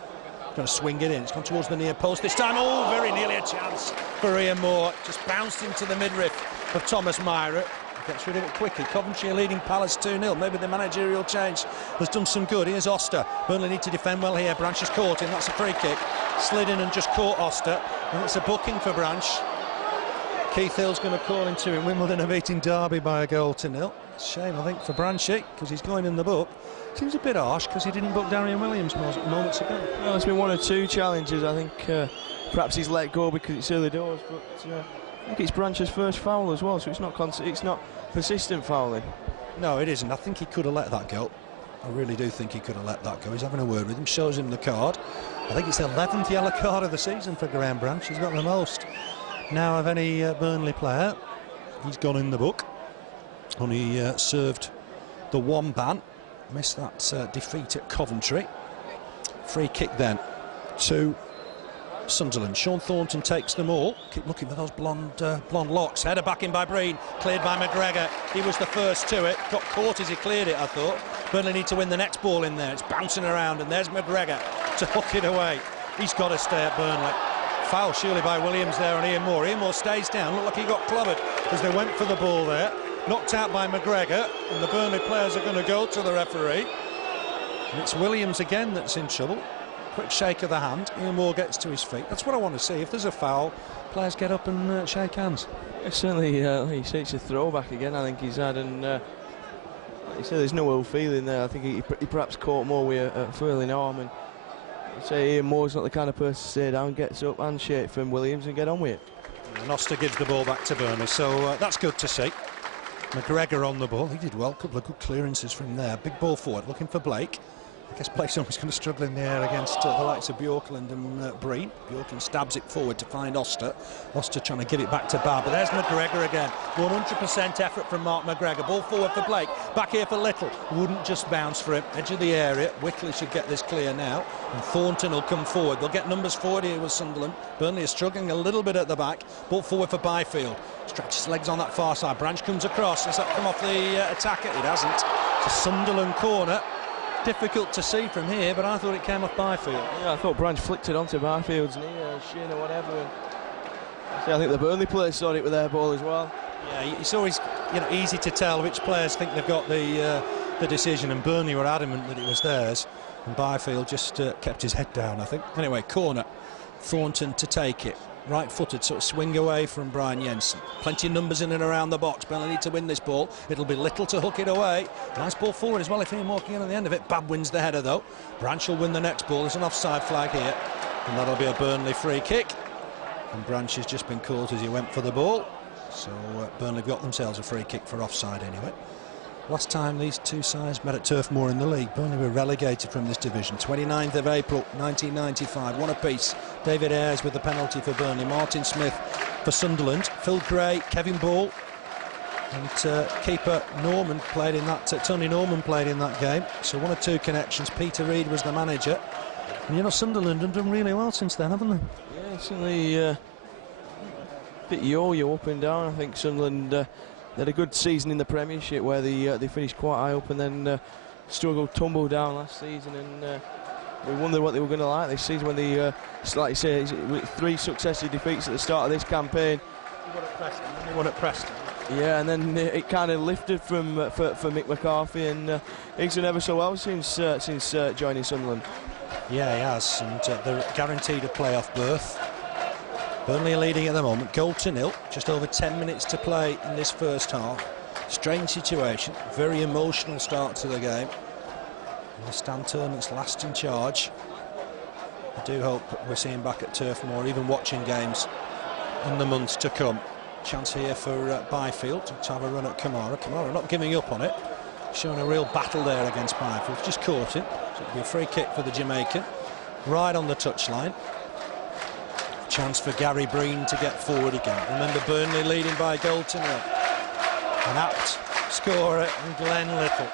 Going to swing it in. It's gone towards the near post this time. Oh, very nearly a chance for Ian Moore. Just bounced into the midriff of Thomas Myhre. Gets rid of it quickly. Coventry are leading Palace 2-0. Maybe the managerial change has done some good. Here's Oster. Burnley need to defend well here. Branch has caught him. That's a free kick. Slid in and just caught Oster. And it's a booking for Branch. Keith Hill's going to call him to him. Wimbledon are beating Derby by a goal to 0. Shame, I think, for Branchy, because he's going in the book. Seems a bit harsh because he didn't book Darren Williams moments ago. Well, there's been 1 or 2 challenges. I think perhaps he's let go because it's early doors, but I think it's Branch's first foul as well, so it's not persistent fouling. No, it isn't. I think he could have let that go. I really do think he could have let that go. He's having a word with him, shows him the card. I think it's the 11th yellow card of the season for Graham Branch. He's got the most now of any Burnley player. He's gone in the book. Only served the 1 ban. Missed that defeat at Coventry. Free kick then to Sunderland. Sean Thornton takes them all. Keep looking for those blonde locks. Header back in by Breen. Cleared by McGregor. He was the first to it. Got caught as he cleared it, I thought. Burnley need to win the next ball in there. It's bouncing around, and there's McGregor to hook it away. He's got to stay at Burnley. Foul surely by Williams there on Ian Moore. Ian Moore stays down. Looked like he got clobbered as they went for the ball there. Knocked out by McGregor, and the Burnley players are going to go to the referee. And it's Williams again that's in trouble. Quick shake of the hand. Ian Moore gets to his feet. That's what I want to see. If there's a foul, players get up and shake hands. Yeah, certainly, he says it's a throwback again. I think he's had, and like you said, there's no ill feeling there. I think he perhaps caught more with a furling arm, and say Ian Moore's not the kind of person to stay down, gets up, handshake from Williams, and get on with it. And Oster gives the ball back to Burnley, so that's good to see. McGregor on the ball. He did well. A couple of good clearances from there. Big ball forward, looking for Blake. I guess Blake's always going to struggle in the air against the likes of Björklund and Breen. Björklund stabs it forward to find Oster. Oster trying to give it back to Babb, but there's McGregor again. 100% effort from Mark McGregor. Ball forward for Blake. Back here for Little. Wouldn't just bounce for him. Edge of the area. Whitley should get this clear now. And Thornton will come forward. They'll get numbers forward here with Sunderland. Burnley is struggling a little bit at the back. Ball forward for Byfield. Stretches legs on that far side. Branch comes across. Has that come off the attacker? It hasn't. It's a Sunderland corner. Difficult to see from here, but I thought it came off Byfield. Yeah, I thought Branch flicked it onto Byfield's knee, shin or whatever. And I think the Burnley players saw it with their ball as well. Yeah, it's always easy to tell which players think they've got the decision, and Burnley were adamant that it was theirs, and Byfield just kept his head down, I think. Anyway, corner. Thornton to take it. Right-footed, sort of swing away from Brian Jensen. Plenty of numbers in and around the box. Burnley need to win this ball. It'll be Little to hook it away. Nice ball forward as well if Ian walking in on the end of it. Babb wins the header though. Branch will win the next ball. There's an offside flag here, and that'll be a Burnley free kick. And Branch has just been called as he went for the ball. So Burnley got themselves a free kick for offside anyway. Last time these two sides met at Turf Moor in the league, Burnley were relegated from this division. 29th of April 1995, one apiece. David Ayres with the penalty for Burnley, Martin Smith for Sunderland, Phil Gray, Kevin Ball, and keeper Norman played in that. Tony Norman played in that game. So 1 or 2 connections. Peter Reid was the manager, and Sunderland have done really well since then, haven't they? Yeah, certainly a bit yo-yo up and down. I think Sunderland they had a good season in the Premiership where they finished quite high up and then tumbled down last season, and we wondered what they were going to like this season when they, like you say, 3 successive defeats at the start of this campaign. They won at Preston. Yeah, and then it kind of lifted for Mick McCarthy, and he's done ever so well since joining Sunderland. Yeah, he has, and they're guaranteed a playoff berth. Burnley are leading at the moment, goal to 0, just over 10 minutes to play in this first half. Strange situation, very emotional start to the game. Stan Ternent's last in charge. I do hope we're seeing back at Turf Moor, even watching games in the months to come. Chance here for Byfield to have a run at Camara. Camara not giving up on it, showing a real battle there against Byfield. Just caught him, so it'll be a free kick for the Jamaican. Right on the touchline. Chance for Gary Breen to get forward again. Remember, Burnley leading by a goal to 0. An apt scorer in Glen Little.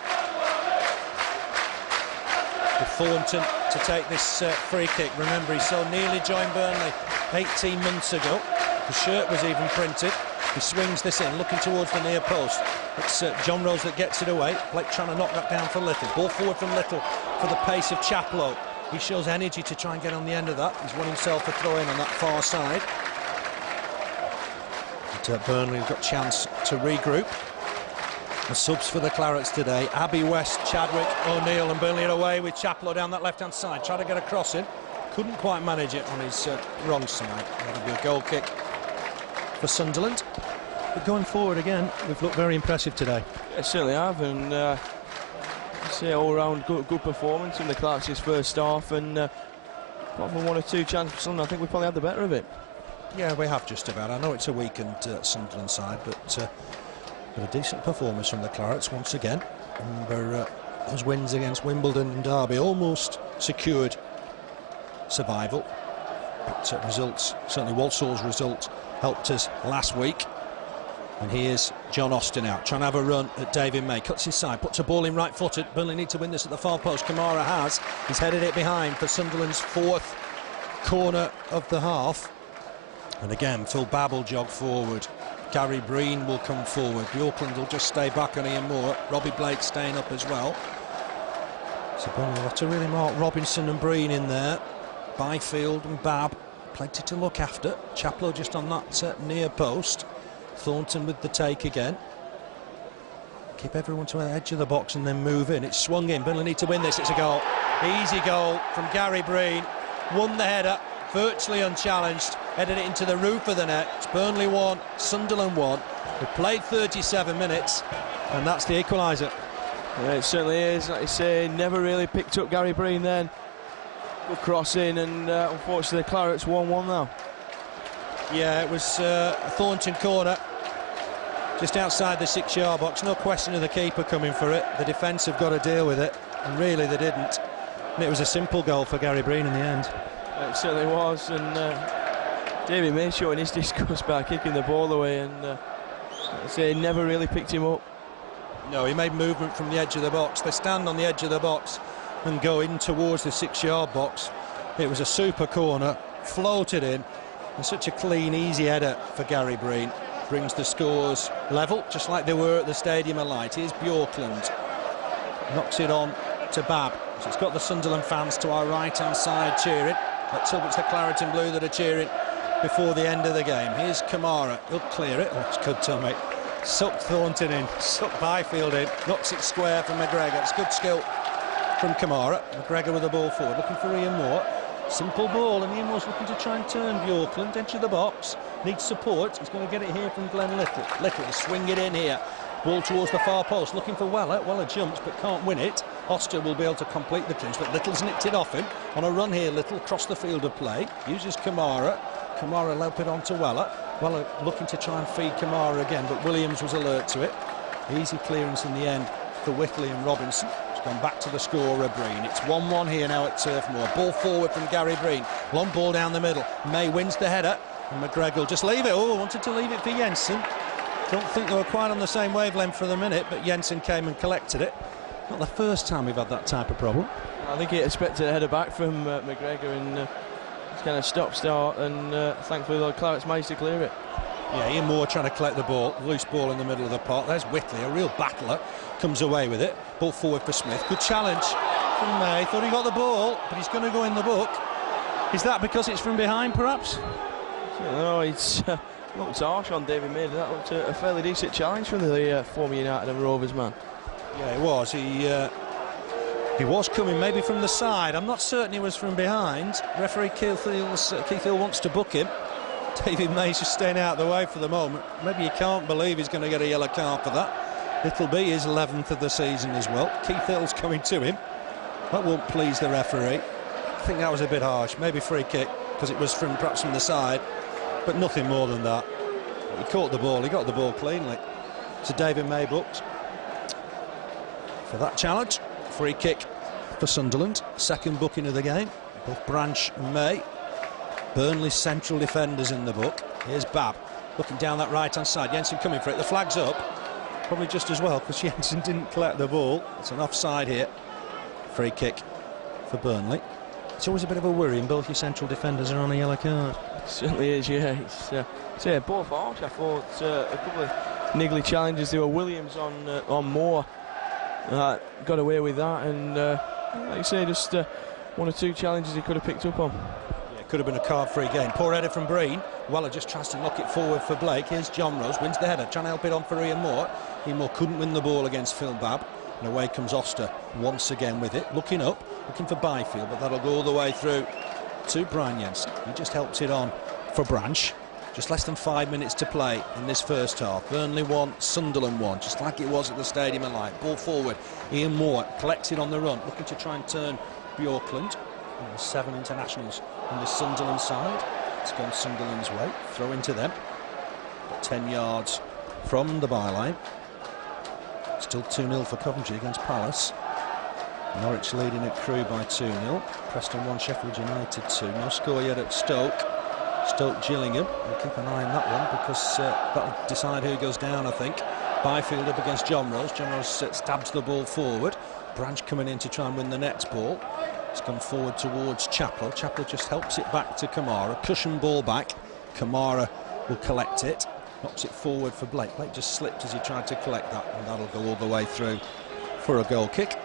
For Thornton to take this free kick. Remember, he so nearly joined Burnley 18 months ago. The shirt was even printed. He swings this in, looking towards the near post. It's Johnrose that gets it away. Blake trying to knock that down for Little. Ball forward from Little for the pace of Chaplow. He shows energy to try and get on the end of that. He's won himself a throw-in on that far side. But Burnley have got a chance to regroup. The subs for the Clarets today: Abbey, West, Chadwick, O'Neill, and Burnley are away with Chaplow down that left-hand side. Tried to get a cross in, couldn't quite manage it on his wrong side. That'll be a goal kick for Sunderland. But going forward again, we've looked very impressive today. Yeah, certainly have, and say all-round good performance in the Clarets' first half, and apart from one or two chances for Sunderland, I think we probably had the better of it. Yeah, we have just about. I know it's a weakened Sunderland side, but a decent performance from the Clarets once again. And those wins against Wimbledon and Derby almost secured survival. But results, certainly Walsall's result, helped us last week. And here's John Oster now, trying to have a run at David May. Cuts inside, puts a ball in right-footed. Burnley need to win this at the far post. Camara has. He's headed it behind for Sunderland's 4th corner of the half. And again, Phil Babb will jog forward. Gary Breen will come forward. Björklund will just stay back on Ian Moore. Robbie Blake staying up as well. So Burnley will have to really mark Robinson and Breen in there. Byfield and Babb, plenty to look after. Chaplow just on that near post. Thornton with the take again. Keep everyone to the edge of the box and then move in. It's swung in. Burnley need to win this. It's a goal. Easy goal from Gary Breen. Won the header, virtually unchallenged. Headed it into the roof of the net. It's Burnley 1, Sunderland 1. We've played 37 minutes, and that's the equaliser. Yeah, it certainly is. Like you say, never really picked up Gary Breen then. Good cross in, and unfortunately the Clarets 1-1 now. Yeah, it was a Thornton corner just outside the 6-yard box. No question of the keeper coming for it. The defence have got to deal with it, and really they didn't. And it was a simple goal for Gary Breen in the end. It certainly was, and David May showing his disgust by kicking the ball away, and I say never really picked him up. No, he made movement from the edge of the box. They stand on the edge of the box and go in towards the 6-yard box. It was a super corner, floated in, and such a clean, easy header for Gary Breen. Brings the scores level, just like they were at the Stadium of Light. Here's Björklund. Knocks it on to Babb. So it's got the Sunderland fans to our right-hand side cheering. Let's hope it's the Claret and Blue that are cheering before the end of the game. Here's Camara. He'll clear it. Oh, it's good, Tommy. Sucked Thornton in, sucked Byfield in. Knocks it square from McGregor. It's good skill from Camara. McGregor with the ball forward, looking for Ian Moore. Simple ball, and Ian Moore's looking to try and turn Björklund into the box. Needs support. He's going to get it here from Glen Little. Little will swing it in here. Ball towards the far post, looking for Weller. Weller jumps but can't win it. Oster will be able to complete the clinch, but Little's nicked it off him. On a run here, Little across the field of play. Uses Camara. Camara will help it on to Weller. Weller looking to try and feed Camara again, but Williams was alert to it. Easy clearance in the end for Whitley and Robinson. It's gone back to the scorer, Breen. It's 1-1 here now at Turf Moor. Ball forward from Gary Breen. Long ball down the middle. May wins the header, and McGregor will just leave it. Oh, wanted to leave it for Jensen. Don't think they were quite on the same wavelength for the minute, but Jensen came and collected it. Not the first time we've had that type of problem. I think he expected a header back from McGregor, and it's kind of stop-start, and thankfully the Clarets managed to clear it. Yeah, Ian Moore trying to collect the ball, loose ball in the middle of the park. There's Whitley, a real battler, comes away with it. Ball forward for Smith. Good challenge from May. Thought he got the ball, but he's going to go in the book. Is that because it's from behind, perhaps? No, it's looked harsh on David May. That looked a fairly decent challenge from the former United and Rovers man. Yeah, it was. He was coming maybe from the side. I'm not certain he was from behind. Referee Keith Hill wants to book him. David May's just staying out of the way for the moment. Maybe he can't believe he's going to get a yellow card for that. It'll be his 11th of the season as well. Keith Hill's coming to him. That won't please the referee. I think that was a bit harsh. Maybe free kick because it was perhaps from the side, but nothing more than that. He caught the ball. He got the ball cleanly. So David May booked for that challenge. Free kick for Sunderland. Second booking of the game. Both Branch and May. Burnley's central defenders in the book. Here's Babb looking down that right-hand side. Jensen coming for it. The flag's up. Probably just as well because Jensen didn't collect the ball. It's an offside here. Free kick for Burnley. It's always a bit of a worry when both your central defenders are on a yellow card. It certainly is, yeah. It's both harsh. I thought a couple of niggly challenges. There were Williams on Moore. Got away with that, and like you say, just one or two challenges he could have picked up on. Yeah, could have been a card-free game. Poor header from Breen. Weller just tries to knock it forward for Blake. Here's Johnrose, wins the header, trying to help it on for Ian Moore. Ian Moore couldn't win the ball against Phil Babb, and away comes Oster once again with it. Looking up, looking for Byfield, but that'll go all the way through to Brian Jensen. He just helps it on for Branch. Just less than 5 minutes to play in this first half. Burnley 1, Sunderland 1, just like it was at the Stadium of Light. Ball forward, Ian Moore collects it on the run, looking to try and turn Björklund. There's 7 internationals on the Sunderland side. It's gone Sunderland's way, throw into them. Got 10 yards from the byline. Still 2-0 for Coventry against Palace. Norwich leading at Crewe by 2-0. Preston 1, Sheffield United 2. No score yet at Stoke. Gillingham. We'll keep an eye on that one because that'll decide who goes down, I think. Byfield up against Johnrose. Johnrose stabs the ball forward. Branch coming in to try and win the next ball. It's gone forward towards Chaplow. Chaplow just helps it back to Camara. Cushion ball back. Camara will collect it. Knocks it forward for Blake. Blake just slipped as he tried to collect that, and that'll go all the way through for a goal kick.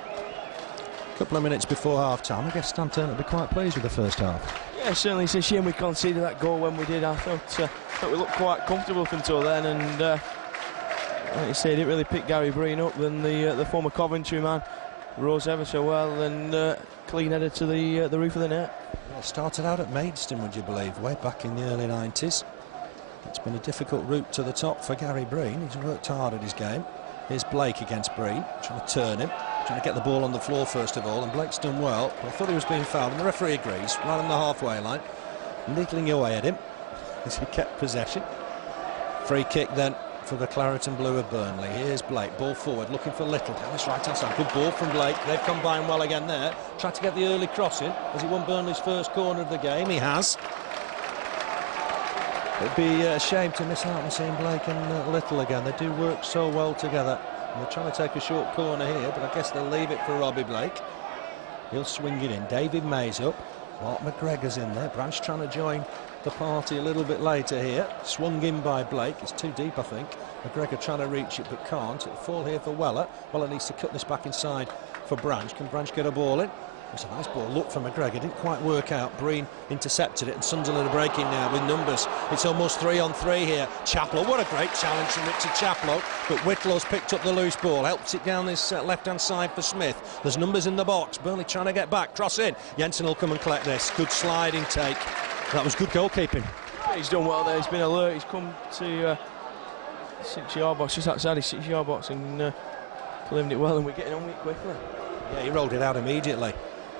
A couple of minutes before half-time. I guess Stan Ternent will be quite pleased with the first half. Yeah, certainly it's a shame we conceded that goal when we did. I thought we looked quite comfortable up until then, and like you say, didn't really pick Gary Breen up. Then the former Coventry man rose ever so well and clean headed to the roof of the net. Well, started out at Maidstone, would you believe, way back in the early 90s. It's been a difficult route to the top for Gary Breen. He's worked hard at his game. Here's Blake against Breen, trying to turn him, trying to get the ball on the floor first of all, and Blake's done well. But I thought he was being fouled, and the referee agrees, right on the halfway line, needling away at him as he kept possession. Free kick then for the Claret and Blue of Burnley. Here's Blake, ball forward, looking for Little down this right-hand side. Good ball from Blake. They've combined well again there. Tried to get the early cross in. Has he won Burnley's first corner of the game? He has. It'd be a shame to miss out on seeing Blake and Little again. They do work so well together. And they're trying to take a short corner here, but I guess they'll leave it for Robbie Blake. He'll swing it in. David May's up. Mark McGregor's in there. Branch trying to join the party a little bit later here. Swung in by Blake. It's too deep, I think. McGregor trying to reach it, but can't. It'll fall here for Weller. Weller needs to cut this back inside for Branch. Can Branch get a ball in? It's a nice ball. Look for McGregor. Didn't quite work out. Breen intercepted it, and Sunderland are breaking now with numbers. It's almost 3-on-3 here. Chaplow. What a great challenge from Richard Chaplow. But Whitlow's picked up the loose ball. Helps it down this left-hand side for Smith. There's numbers in the box. Burnley trying to get back. Cross in. Jensen will come and collect this. Good sliding take. That was good goalkeeping. He's done well there. He's been alert. He's come to 6-yard box, just outside his 6-yard box, and claimed it well, and we're getting on with it quickly. Yeah, he rolled it out immediately.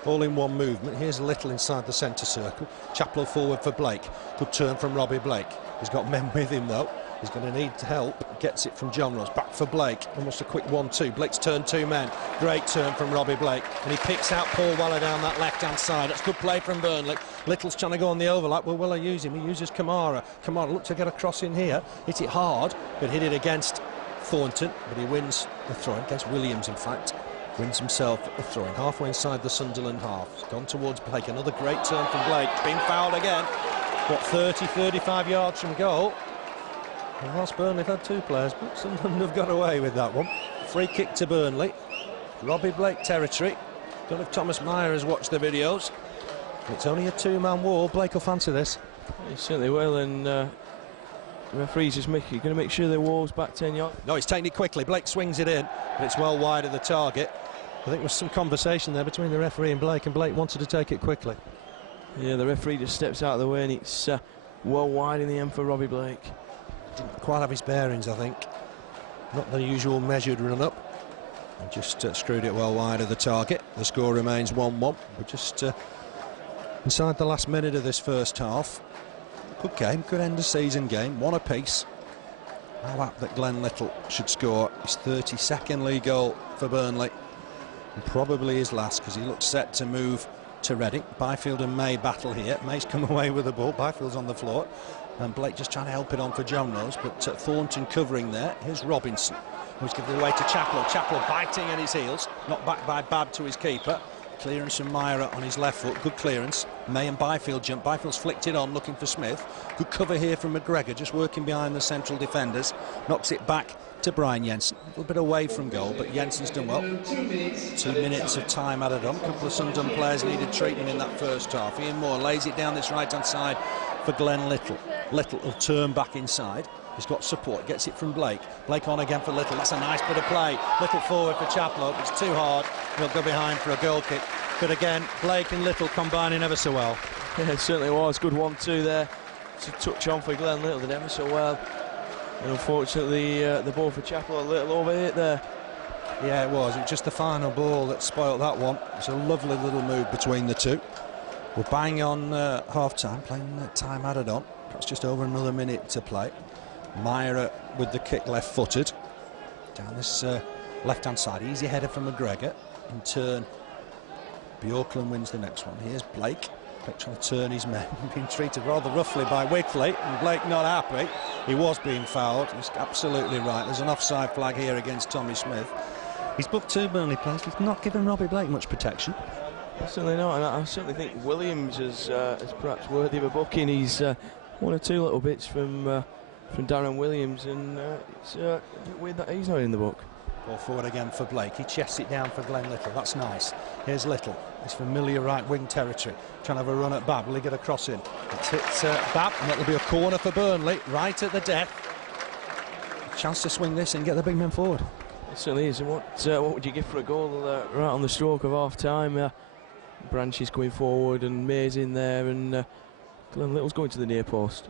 All in one movement. Here's Little inside the centre circle. Chaplow forward for Blake. Good turn from Robbie Blake. He's got men with him though. He's going to need help. Gets it from Johnrose. Back for Blake. Almost a quick 1-2. Blake's turned 2 men. Great turn from Robbie Blake. And he picks out Paul Weller down that left-hand side. That's good play from Burnley. Little's trying to go on the overlap. Will Weller use him? He uses Camara. Camara look to get a cross in here. Hit it hard, but hit it against Thornton. But he wins the throw against Williams, in fact. Wins himself a throw-in halfway inside the Sunderland half. He's gone towards Blake. Another great turn from Blake. Being fouled again. What, 35 yards from goal? And whilst Burnley have had 2 players, but Sunderland have got away with that one. Free kick to Burnley. Robbie Blake territory. Don't know if Thomas Myhre has watched the videos. It's only a 2-man wall. Blake will fancy this. He certainly will, and the referee's just going to make sure the wall's back 10 yards. No, he's taking it quickly. Blake swings it in, but it's well wide of the target. I think there was some conversation there between the referee and Blake wanted to take it quickly. Yeah, the referee just steps out of the way, and it's well wide in the end for Robbie Blake. Didn't quite have his bearings, I think. Not the usual measured run-up. And just screwed it well wide of the target. The score remains 1-1. We're just inside the last minute of this first half. Good game, good end-of-season game. 1 apiece. How apt that Glen Little should score his 32nd league goal for Burnley. And probably his last, because he looks set to move to Reading. Byfield and May battle here. May's come away with the ball. Byfield's on the floor. And Blake just trying to help it on for Johnrose, but Thornton covering there. Here's Robinson, who's given it away to Chaplow. Chaplow biting at his heels, knocked back by Babb to his keeper. Clearance from Myhre on his left foot, good clearance. May and Byfield jump. Byfield's flicked it on, looking for Smith. Good cover here from McGregor, just working behind the central defenders. Knocks it back to Brian Jensen. A little bit away from goal, but Jensen's done well. 2 minutes of time added on. A couple of Sunderland players needed treatment in that first half. Ian Moore lays it down this right-hand side for Glen Little. Little will turn back inside. He's got support, gets it from Blake. Blake on again for Little. That's a nice bit of play. Little forward for Chaplow. It's too hard. He'll go behind for a goal kick. But again, Blake and Little combining ever so well. Yeah, it certainly was. Good 1-2 there. to touch on for Glen Little, did ever so well. And unfortunately, the ball for Chaplow a little overhit there. Yeah, it was just the final ball that spoilt that one. It's a lovely little move between the two. We're bang on half-time, playing time added on. Perhaps just over another minute to play. Myhre with the kick left-footed. Down this left-hand side, easy header from McGregor. In turn, Björklund wins the next one. Here's Blake. Blake trying to turn his men. Being treated rather roughly by Whitley, and Blake not happy. He was being fouled. He's absolutely right. There's an offside flag here against Tommy Smith. He's booked 2 Burnley players. He's not giving Robbie Blake much protection. Certainly not, and I certainly think Williams is perhaps worthy of a booking. He's 1 or 2 little bits from Darren Williams, and it's a bit weird that he's not in the book. Ball forward again for Blake. He chests it down for Glen Little. That's nice. Here's Little. He's familiar right wing territory. Trying to have a run at Babb. Will he get a cross in? It's hit Babb, and it'll be a corner for Burnley, right at the death. A chance to swing this and get the big men forward. It certainly is. And what would you give for a goal right on the stroke of half-time? Branch is going forward, and May's in there, and Glen Little's going to the near post.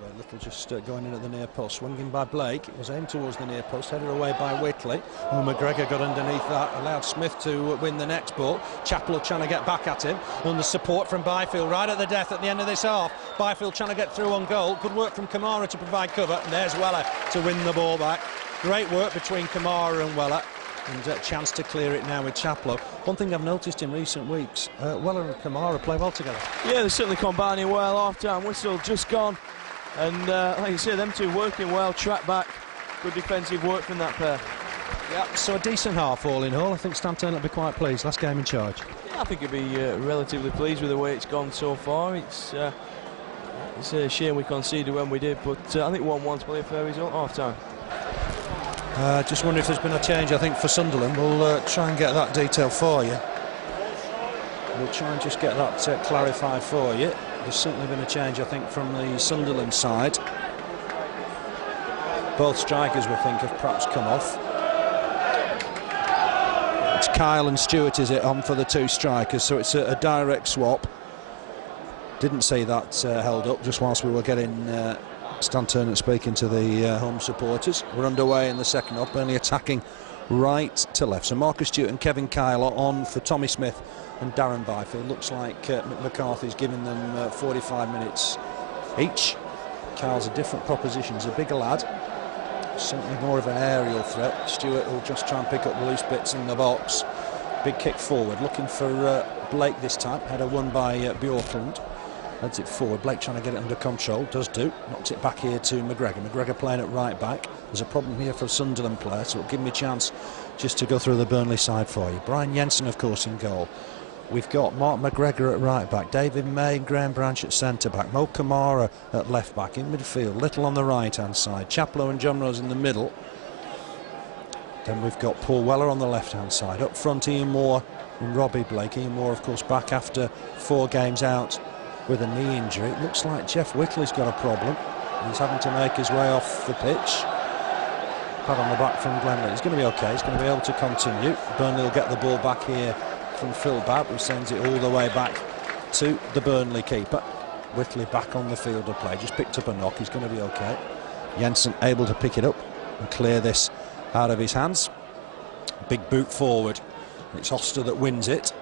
Yeah, Little just going in at the near post, swinging by Blake. It was aimed towards the near post, headed away by Whitley. Oh, McGregor got underneath that, allowed Smith to win the next ball. Chaplow trying to get back at him, under support from Byfield, right at the death at the end of this half. Byfield trying to get through on goal. Good work from Camara to provide cover, and there's Weller to win the ball back. Great work between Camara and Weller, and a chance to clear it now with Chaplow. One thing I've noticed in recent weeks, Weller and Camara play well together. Yeah, they're certainly combining well. Half-time whistle just gone, and like you say, them two working well, track back, good defensive work from that pair. Yeah, so a decent half all in all. I think Stan Ternent will be quite pleased. Last game in charge. Yeah, I think he'll be relatively pleased with the way it's gone so far. It's a shame we conceded when we did, but I think 1-1's probably a fair result half-time. Just wonder if there's been a change, I think, for Sunderland. We'll try and get that detail for you. We'll try and just get that clarified for you. There's certainly been a change, I think, from the Sunderland side. Both strikers, we think, have perhaps come off. It's Kyle and Stewart, is it, on for the 2 strikers, so it's a direct swap. Didn't see that held up just whilst we were getting Stan Ternent speaking to the home supporters. We're underway in the second half, Burnley attacking right to left. So Marcus Stewart and Kevin Kyle are on for Tommy Smith and Darren Byfield. Looks like Mick McCarthy's giving them 45 minutes each. Kyle's a different proposition. He's a bigger lad, certainly more of an aerial threat. Stewart will just try and pick up the loose bits in the box. Big kick forward, looking for Blake this time. Header won by Björklund. Heads it forward. Blake trying to get it under control. Does do. Knocks it back here to McGregor. McGregor playing at right back. There's a problem here for a Sunderland player, so it'll give me a chance just to go through the Burnley side for you. Brian Jensen, of course, in goal. We've got Mark McGregor at right back. David May and Graham Branch at centre back. Mo Camara at left back. In midfield, Little on the right hand side. Chaplow and Johnrose in the middle. Then we've got Paul Weller on the left hand side. Up front, Ian Moore and Robbie Blake. Ian Moore, of course, back after 4 games out with a knee injury. It looks like Jeff Whitley's got a problem. He's having to make his way off the pitch. Pat on the back from Glen Little. He's going to be okay. He's going to be able to continue. Burnley will get the ball back here from Phil Babb, who sends it all the way back to the Burnley keeper. Whitley back on the field of play. Just picked up a knock. He's going to be okay. Jensen able to pick it up and clear this out of his hands. Big boot forward. It's Oster that wins it.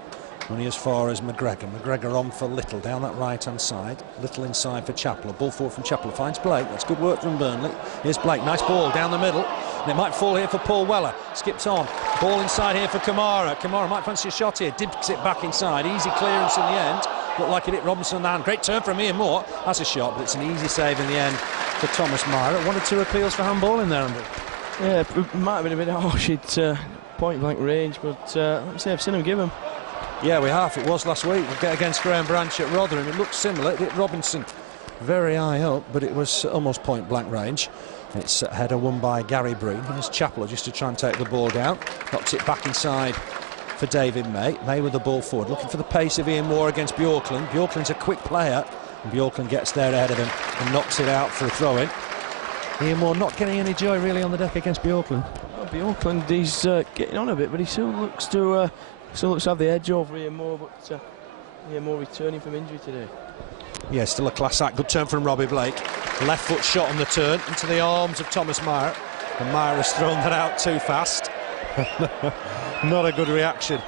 Only as far as McGregor. McGregor on for Little down that right-hand side. Little inside for Chaplow. Ball forward from Chaplow. Finds Blake. That's good work from Burnley. Here's Blake. Nice ball down the middle. And it might fall here for Paul Weller. Skips on. Ball inside here for Camara. Camara might fancy a shot here. Dips it back inside. Easy clearance in the end. Looked like it hit Robinson and great turn from Ian Moore. That's a shot, but it's an easy save in the end for Thomas Myhre. 1 or 2 appeals for handball in there, Andy. Yeah, it might have been a bit harsh at point-blank range, but let me say I've seen him give him. Yeah, we have. It was last week. We'll get against Graham Branch at Rotherham. It looked similar. It hit Robinson very high up, but it was almost point-blank range. It's a header won by Gary Breen. Here's Chaplow just to try and take the ball down. Knocks it back inside for David May. May with the ball forward, looking for the pace of Ian Moore against Björklund. Björklund's a quick player, and Björklund gets there ahead of him and knocks it out for a throw-in. Ian Moore not getting any joy really on the deck against Björklund. Well, Björklund, he's getting on a bit, but he still looks to have the edge over Ian Moore, but Ian Moore returning from injury today. Yeah, still a class act. Good turn from Robbie Blake. Left foot shot on the turn into the arms of Thomas Myhre. And Myhre has thrown that out too fast. Not a good reaction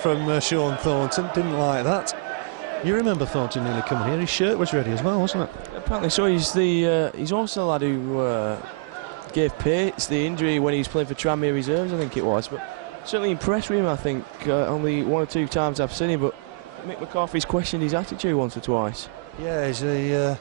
from Sean Thornton. Didn't like that. You remember Thornton nearly coming here. His shirt was ready as well, wasn't it? Apparently so. He's also the lad who gave Pates the injury when he was playing for Tranmere Reserves, I think it was. But certainly impressed with him, I think. Only 1 or 2 times I've seen him, but Mick McCarthy's questioned his attitude once or twice. Yeah, he's a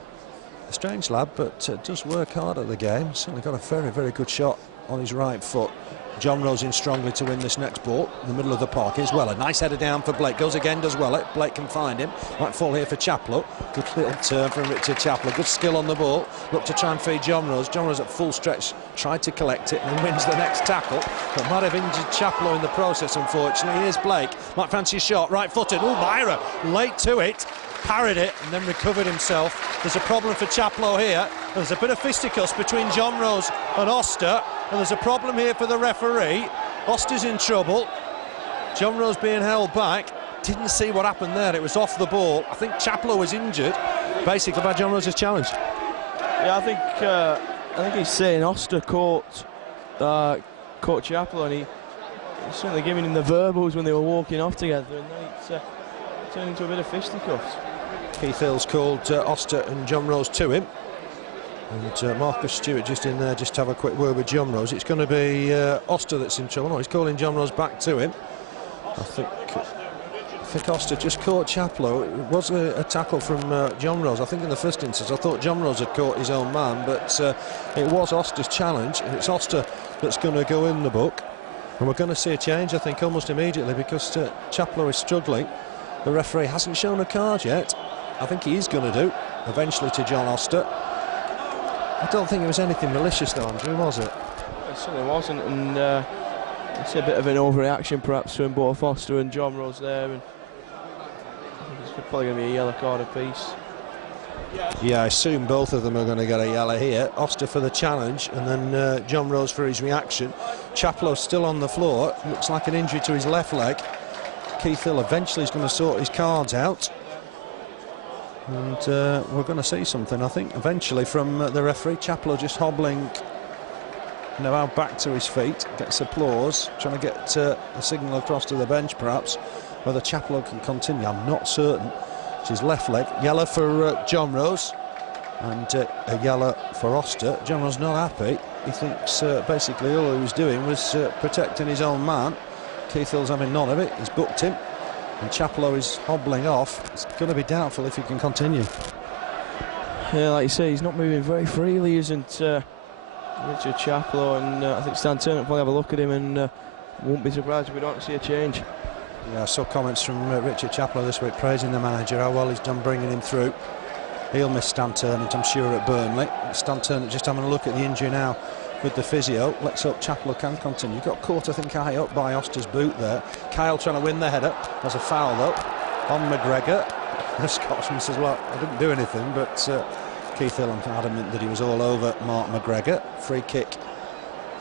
strange lad, but does work hard at the game. Certainly got a very, very good shot on his right foot. Johnrose in strongly to win this next ball in the middle of the park as well. A nice header down for Blake. Goes again, does well. Blake can find him. Might fall here for Chaplow. Good little turn from Richard Chaplow. Good skill on the ball. Look to try and feed Johnrose. Johnrose at full stretch tried to collect it and then wins the next tackle, but might have injured Chaplow in the process, unfortunately. Here's Blake. Might fancy a shot. Right-footed. Oh, Myhre late to it. Parried it and then recovered himself. There's a problem for Chaplow here. There's a bit of fisticuffs between Johnrose and Oster, and there's a problem here for the referee. Oster's in trouble. Johnrose being held back. Didn't see what happened there. It was off the ball. I think Chaplow was injured, basically by Johnrose's challenge. Yeah, I think he's saying Oster caught Chaplow, and he's certainly giving him the verbals when they were walking off together, and then it turned into a bit of fisticuffs. Keith Hill's called Oster and Johnrose to him, and Marcus Stewart just in there just to have a quick word with Johnrose. It's going to be Oster that's in trouble. No, he's calling Johnrose back to him. I think Oster just caught Chaplow. It was a tackle from Johnrose. I think in the first instance I thought Johnrose had caught his own man, but it was Oster's challenge, and it's Oster that's going to go in the book, and we're going to see a change, I think, almost immediately, because Chaplow is struggling. The referee hasn't shown a card yet. I think he is going to do, eventually, to John Oster. I don't think it was anything malicious though, Andrew, was it? It certainly wasn't, and it's a bit of an overreaction perhaps from both Oster and Johnrose there, and I think it's probably going to be a yellow card apiece. Yeah, I assume both of them are going to get a yellow here. Oster for the challenge, and then Johnrose for his reaction. Chaplow's still on the floor. Looks like an injury to his left leg. Keith Hill eventually is going to sort his cards out, and we're going to see something, I think, eventually from the referee. Chaplow just hobbling now back to his feet, gets applause, trying to get a signal across to the bench perhaps. Whether Chaplow can continue, I'm not certain. It's his left leg. Yellow for Johnrose, and a yellow for Oster. Johnrose not happy. He thinks basically all he was doing was protecting his own man. Keith Hill's having none of it. He's booked him, and Chaplow is hobbling off. It's going to be doubtful if he can continue. Yeah, like you say, he's not moving very freely, isn't Richard Chaplow, and I think Stan Ternent will have a look at him, and won't be surprised if we don't see a change. Yeah, I saw comments from Richard Chaplow this week praising the manager, how well he's done bringing him through. He'll miss Stan Ternent, I'm sure, at Burnley. Stan Ternent just having a look at the injury now with the physio. Let's hope Chaplow can continue. Got caught, I think, high up by Oster's boot there. Kyle trying to win the header. There's a foul, though, on McGregor. The Scotsman says, well, I didn't do anything, but Keith Hill adamant that he was all over Mark McGregor. Free kick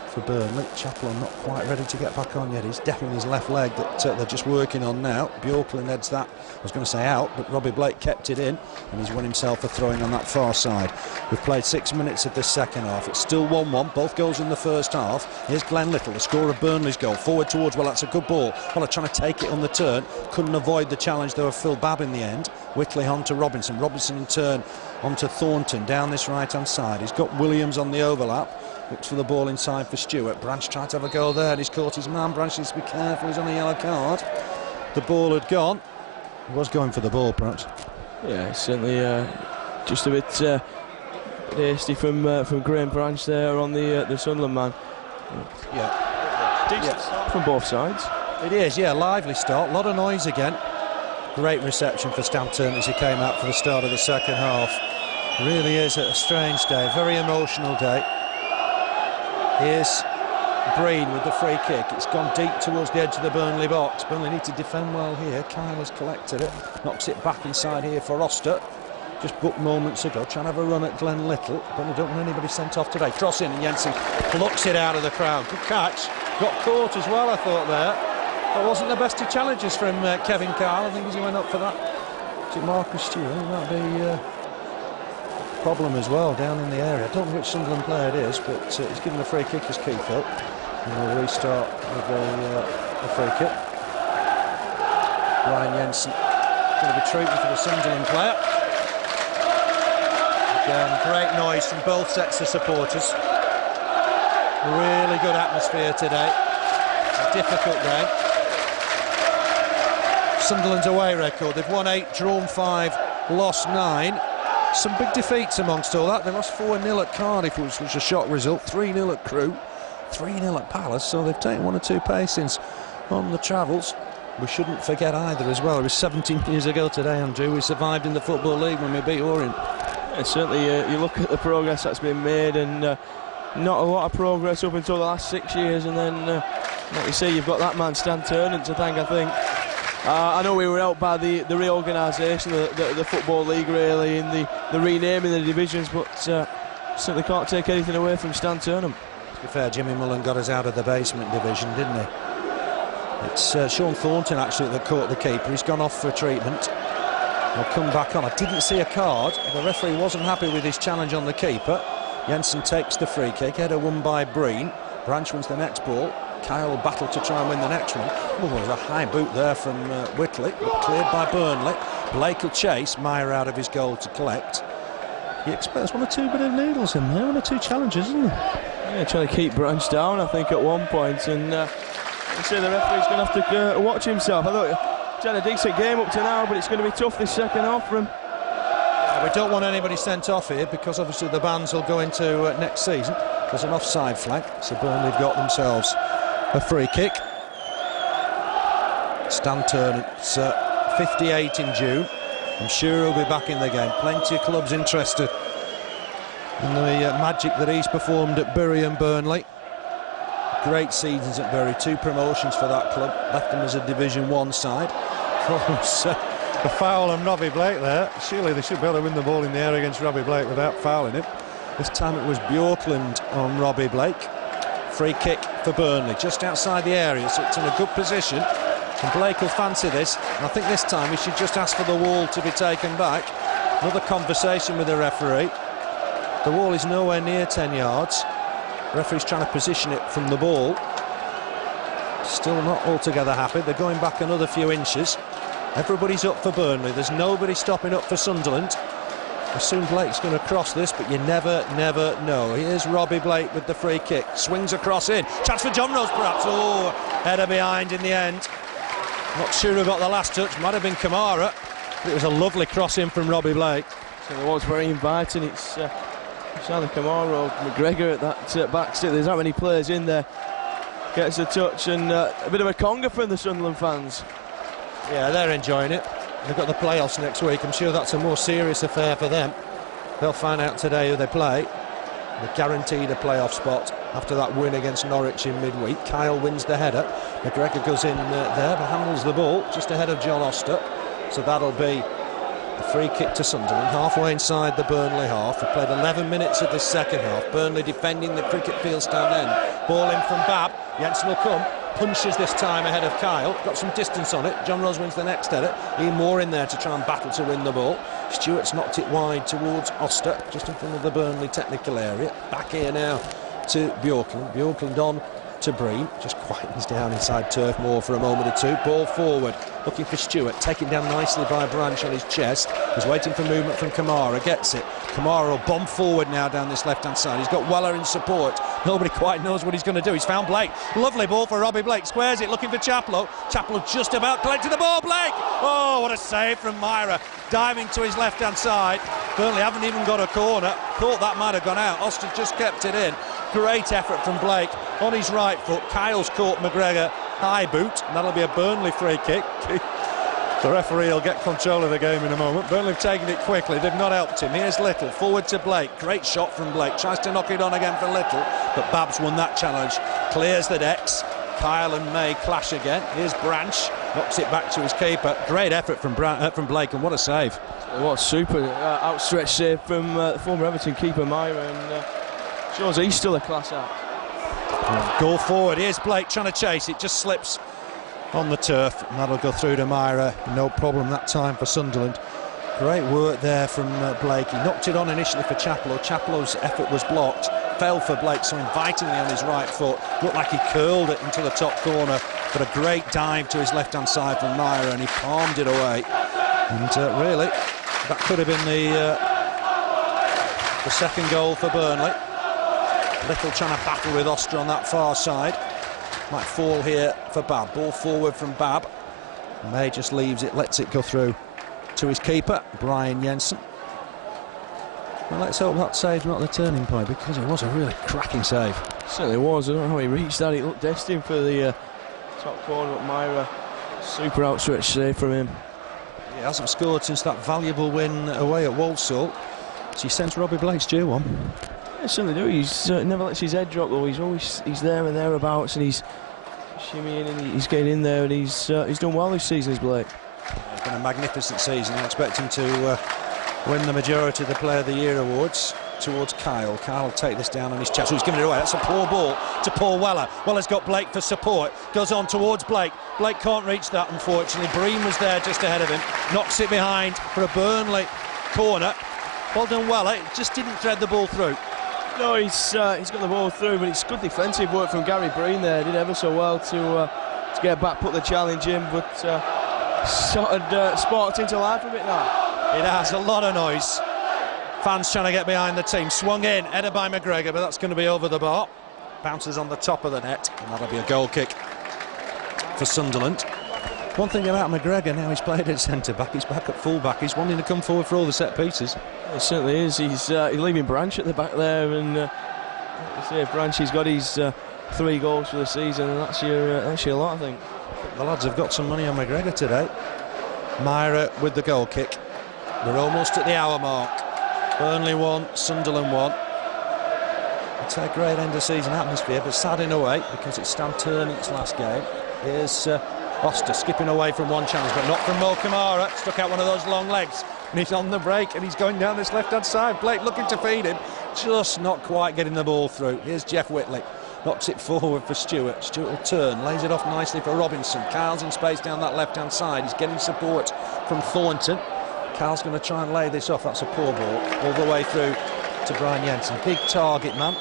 for Burnley. Chaplow not quite ready to get back on yet. He's definitely his left leg that they're just working on now. Björklund heads that, I was going to say out, but Robbie Blake kept it in, and he's won himself a throw-in on that far side. We've played 6 minutes of the second half. It's still 1-1, both goals in the first half. Here's Glen Little, the scorer of Burnley's goal. Forward towards, well, that's a good ball. Well, trying to take it on the turn. Couldn't avoid the challenge, though, of Phil Babb in the end. Whitley on to Robinson. Robinson in turn onto Thornton down this right-hand side. He's got Williams on the overlap. Looks for the ball inside for Stewart. Branch tried to have a go there. He's caught his man. Branch needs to be careful. He's on a yellow card. The ball had gone. He was going for the ball, perhaps. Yeah, it's certainly just a bit hasty from Graham Branch there on the Sunderland man. Yeah. Decent start from both sides. It is, yeah. Lively start. A lot of noise again. Great reception for Stan Ternent as he came out for the start of the second half. Really is a strange day. Very emotional day. Here's Breen with the free kick. It's gone deep towards the edge of the Burnley box. Burnley need to defend well here. Kyle has collected it. Knocks it back inside here for Oster. Just booked moments ago. Trying to have a run at Glen Little. Burnley don't want anybody sent off today. Cross in, and Jensen plucks it out of the crowd. Good catch. Got caught as well, I thought, there. That wasn't the best of challenges from Kevin Kyle. I think he went up for that. Is it Marcus Stewart? I think that'd be a problem as well down in the area. I don't know which Sunderland player it is, but he's given a free kick as key, Phil. And we'll restart with a free kick. Ryan Jensen going to be treated for the Sunderland player. Again, great noise from both sets of supporters. Really good atmosphere today. A difficult game. Sunderland's away record, they've won 8, drawn 5, lost 9. Some big defeats amongst all that. They lost 4-0 at Cardiff, which was a shock result, 3-0 at Crewe, 3-0 at Palace, so they've taken 1 or 2 pacings on the travels. We shouldn't forget either as well, it was 17 years ago today, Andrew, we survived in the Football League when we beat Orient. Yeah, certainly, you look at the progress that's been made, and not a lot of progress up until the last 6 years, and then, like you say, you've got that man, Ternent, to thank, I think. I know we were out by the reorganisation of the Football League, really, in the renaming the divisions, but certainly can't take anything away from Ternent. To be fair, Jimmy Mullen got us out of the basement division, didn't he? It's Sean Thornton, actually, that caught the keeper. He's gone off for treatment. He'll come back on. I didn't see a card. The referee wasn't happy with his challenge on the keeper. Jensen takes the free kick. Header won by Breen. Branch wins the next ball. Kyle battled to try and win the next one. Oh, there was a high boot there from Whitley, but cleared by Burnley. Blake will chase. Myhre out of his goal to collect. He expects 1 or 2 bit of needles in there, 1 or 2 challenges, isn't he? Yeah, trying to keep Branch down, I think, at one point, and I'd say the referee's going to have to watch himself. I thought he's had a decent game up to now, but it's going to be tough this second half for him. We don't want anybody sent off here because obviously the bans will go into next season. There's an offside flag, so Burnley have got themselves a free kick. Stan Ternent's 58 in June. I'm sure he'll be back in the game. Plenty of clubs interested in the magic that he's performed at Bury and Burnley. Great seasons at Bury, 2 promotions for that club. Left them as a Division 1 side. A foul on Robbie Blake there. Surely they should be able to win the ball in the air against Robbie Blake without fouling him. This time it was Björklund on Robbie Blake. Free kick for Burnley, just outside the area, so it's in a good position. And Blake will fancy this. And I think this time he should just ask for the wall to be taken back. Another conversation with the referee. The wall is nowhere near 10 yards. The referee's trying to position it from the ball. Still not altogether happy. They're going back another few inches. Everybody's up for Burnley. There's nobody stopping up for Sunderland. I assume Blake's going to cross this, but you never know. Here's Robbie Blake with the free kick. Swings across in. Chance for Johnrose, perhaps. Oh, header behind in the end. Not sure who got the last touch. Might have been Camara. It was a lovely cross in from Robbie Blake. So it was very inviting. It's either Camara or McGregor at that back stick. There's not many players in there. Gets a touch and a bit of a conga from the Sunderland fans. Yeah, they're enjoying it. They've got the playoffs next week. I'm sure that's a more serious affair for them. They'll find out today who they play. They're guaranteed a playoff spot after that win against Norwich in midweek. Kyle wins the header. McGregor goes in there, but handles the ball just ahead of John Oster. So that'll be a free kick to Sunderland, halfway inside the Burnley half. We played 11 minutes of the second half. Burnley defending the cricket field stand end. Ball in from Babb. Jensen will come. Punches this time ahead of Kyle. Got some distance on it. Johnrose wins the next header. Ian Moore in there to try and battle to win the ball. Stewart's knocked it wide towards Oster, just in front of the Burnley technical area. Back here now to Björklund. Björklund on to Breen. Just quietens down inside Turf Moor for a moment or 2. Ball forward. Looking for Stewart. Taken down nicely by Branch on his chest. He's waiting for movement from Camara. Gets it. Camara will bomb forward now down this left-hand side. He's got Weller in support. Nobody quite knows what he's going to do. He's found Blake. Lovely ball for Robbie Blake. Squares it, looking for Chaplow. Chaplow just about collecting the ball. Blake! Oh, what a save from Myhre. Diving to his left-hand side. Burnley haven't even got a corner. Thought that might have gone out. Oster just kept it in. Great effort from Blake. On his right foot, Kyle's caught McGregor. High boot, and that'll be a Burnley free kick. The referee will get control of the game in a moment. Burnley have taken it quickly. They've not helped him. Here's Little, forward to Blake. Great shot from Blake. Tries to knock it on again for Little, but Babb's won that challenge. Clears the decks. Kyle and May clash again. Here's Branch. Knocks it back to his keeper. Great effort from Blake, and what a save. What a super outstretched save from former Everton keeper Myhre, and shows he's still a class act. Go forward. Here's Blake trying to chase. It just slips on the turf, and that'll go through to Myhre. No problem that time for Sunderland. Great work there from Blake. He knocked it on initially for Chaplow. Chaplow's effort was blocked. Fell for Blake so invitingly on his right foot. Looked like he curled it into the top corner, but a great dive to his left-hand side from Myhre, and he palmed it away. And really, that could have been the second goal for Burnley. Little trying to battle with Oster on that far side. Might fall here for Babb. Ball forward from Babb. May just leaves it, lets it go through to his keeper, Brian Jensen. Well, let's hope that save's not the turning point, because it was a really cracking save. Certainly was. I don't know how he reached that. It looked destined for the top corner, but Myhre, super outstretched save from him. He hasn't scored since that valuable win away at Walsall. So he sends Robbie Blake's due one. Yeah, certainly do. He's never lets his head drop though. He's there and thereabouts, and he's shimmying and he's getting in there, and he's done well this season, Blake. It's been a magnificent season. I expect him to win the majority of the Player of the Year awards towards Kyle. Kyle will take this down on his chest. He's giving it away. That's a poor ball to Paul Weller. Weller's got Blake for support. Goes on towards Blake. Blake can't reach that, unfortunately. Breen was there just ahead of him. Knocks it behind for a Burnley corner. Well done, Weller. It just didn't thread the ball through. No, he's got the ball through, but it's good defensive work from Gary Breen there. Did ever so well to get back, put the challenge in, but sort of sparked into life a bit now. It has a lot of noise. Fans trying to get behind the team. Swung in, headed by McGregor, but that's going to be over the bar. Bounces on the top of the net, and that'll be a goal kick for Sunderland. One thing about McGregor, now he's played at centre-back, he's back at full-back, he's wanting to come forward for all the set pieces. It certainly is. He's leaving Branch at the back there, and Branch, he's got his 3 goals for the season, and that's your lot, I think. The lads have got some money on McGregor today. Myhre with the goal kick. We're almost at the hour mark. Burnley 1, Sunderland 1. It's a great end of season atmosphere, but sad in a way, because it's Stan Ternent's last game. Here's Oster skipping away from one challenge, but not from Camara. Stuck out one of those long legs, and he's on the break, and he's going down this left-hand side. Blake looking to feed him, just not quite getting the ball through. Here's Jeff Whitley. Knocks it forward for Stewart. Stewart will turn, lays it off nicely for Robinson. Kyle's in space down that left-hand side. He's getting support from Thornton. Kyle's going to try and lay this off. That's a poor ball all the way through to Brian Jensen. Big target man.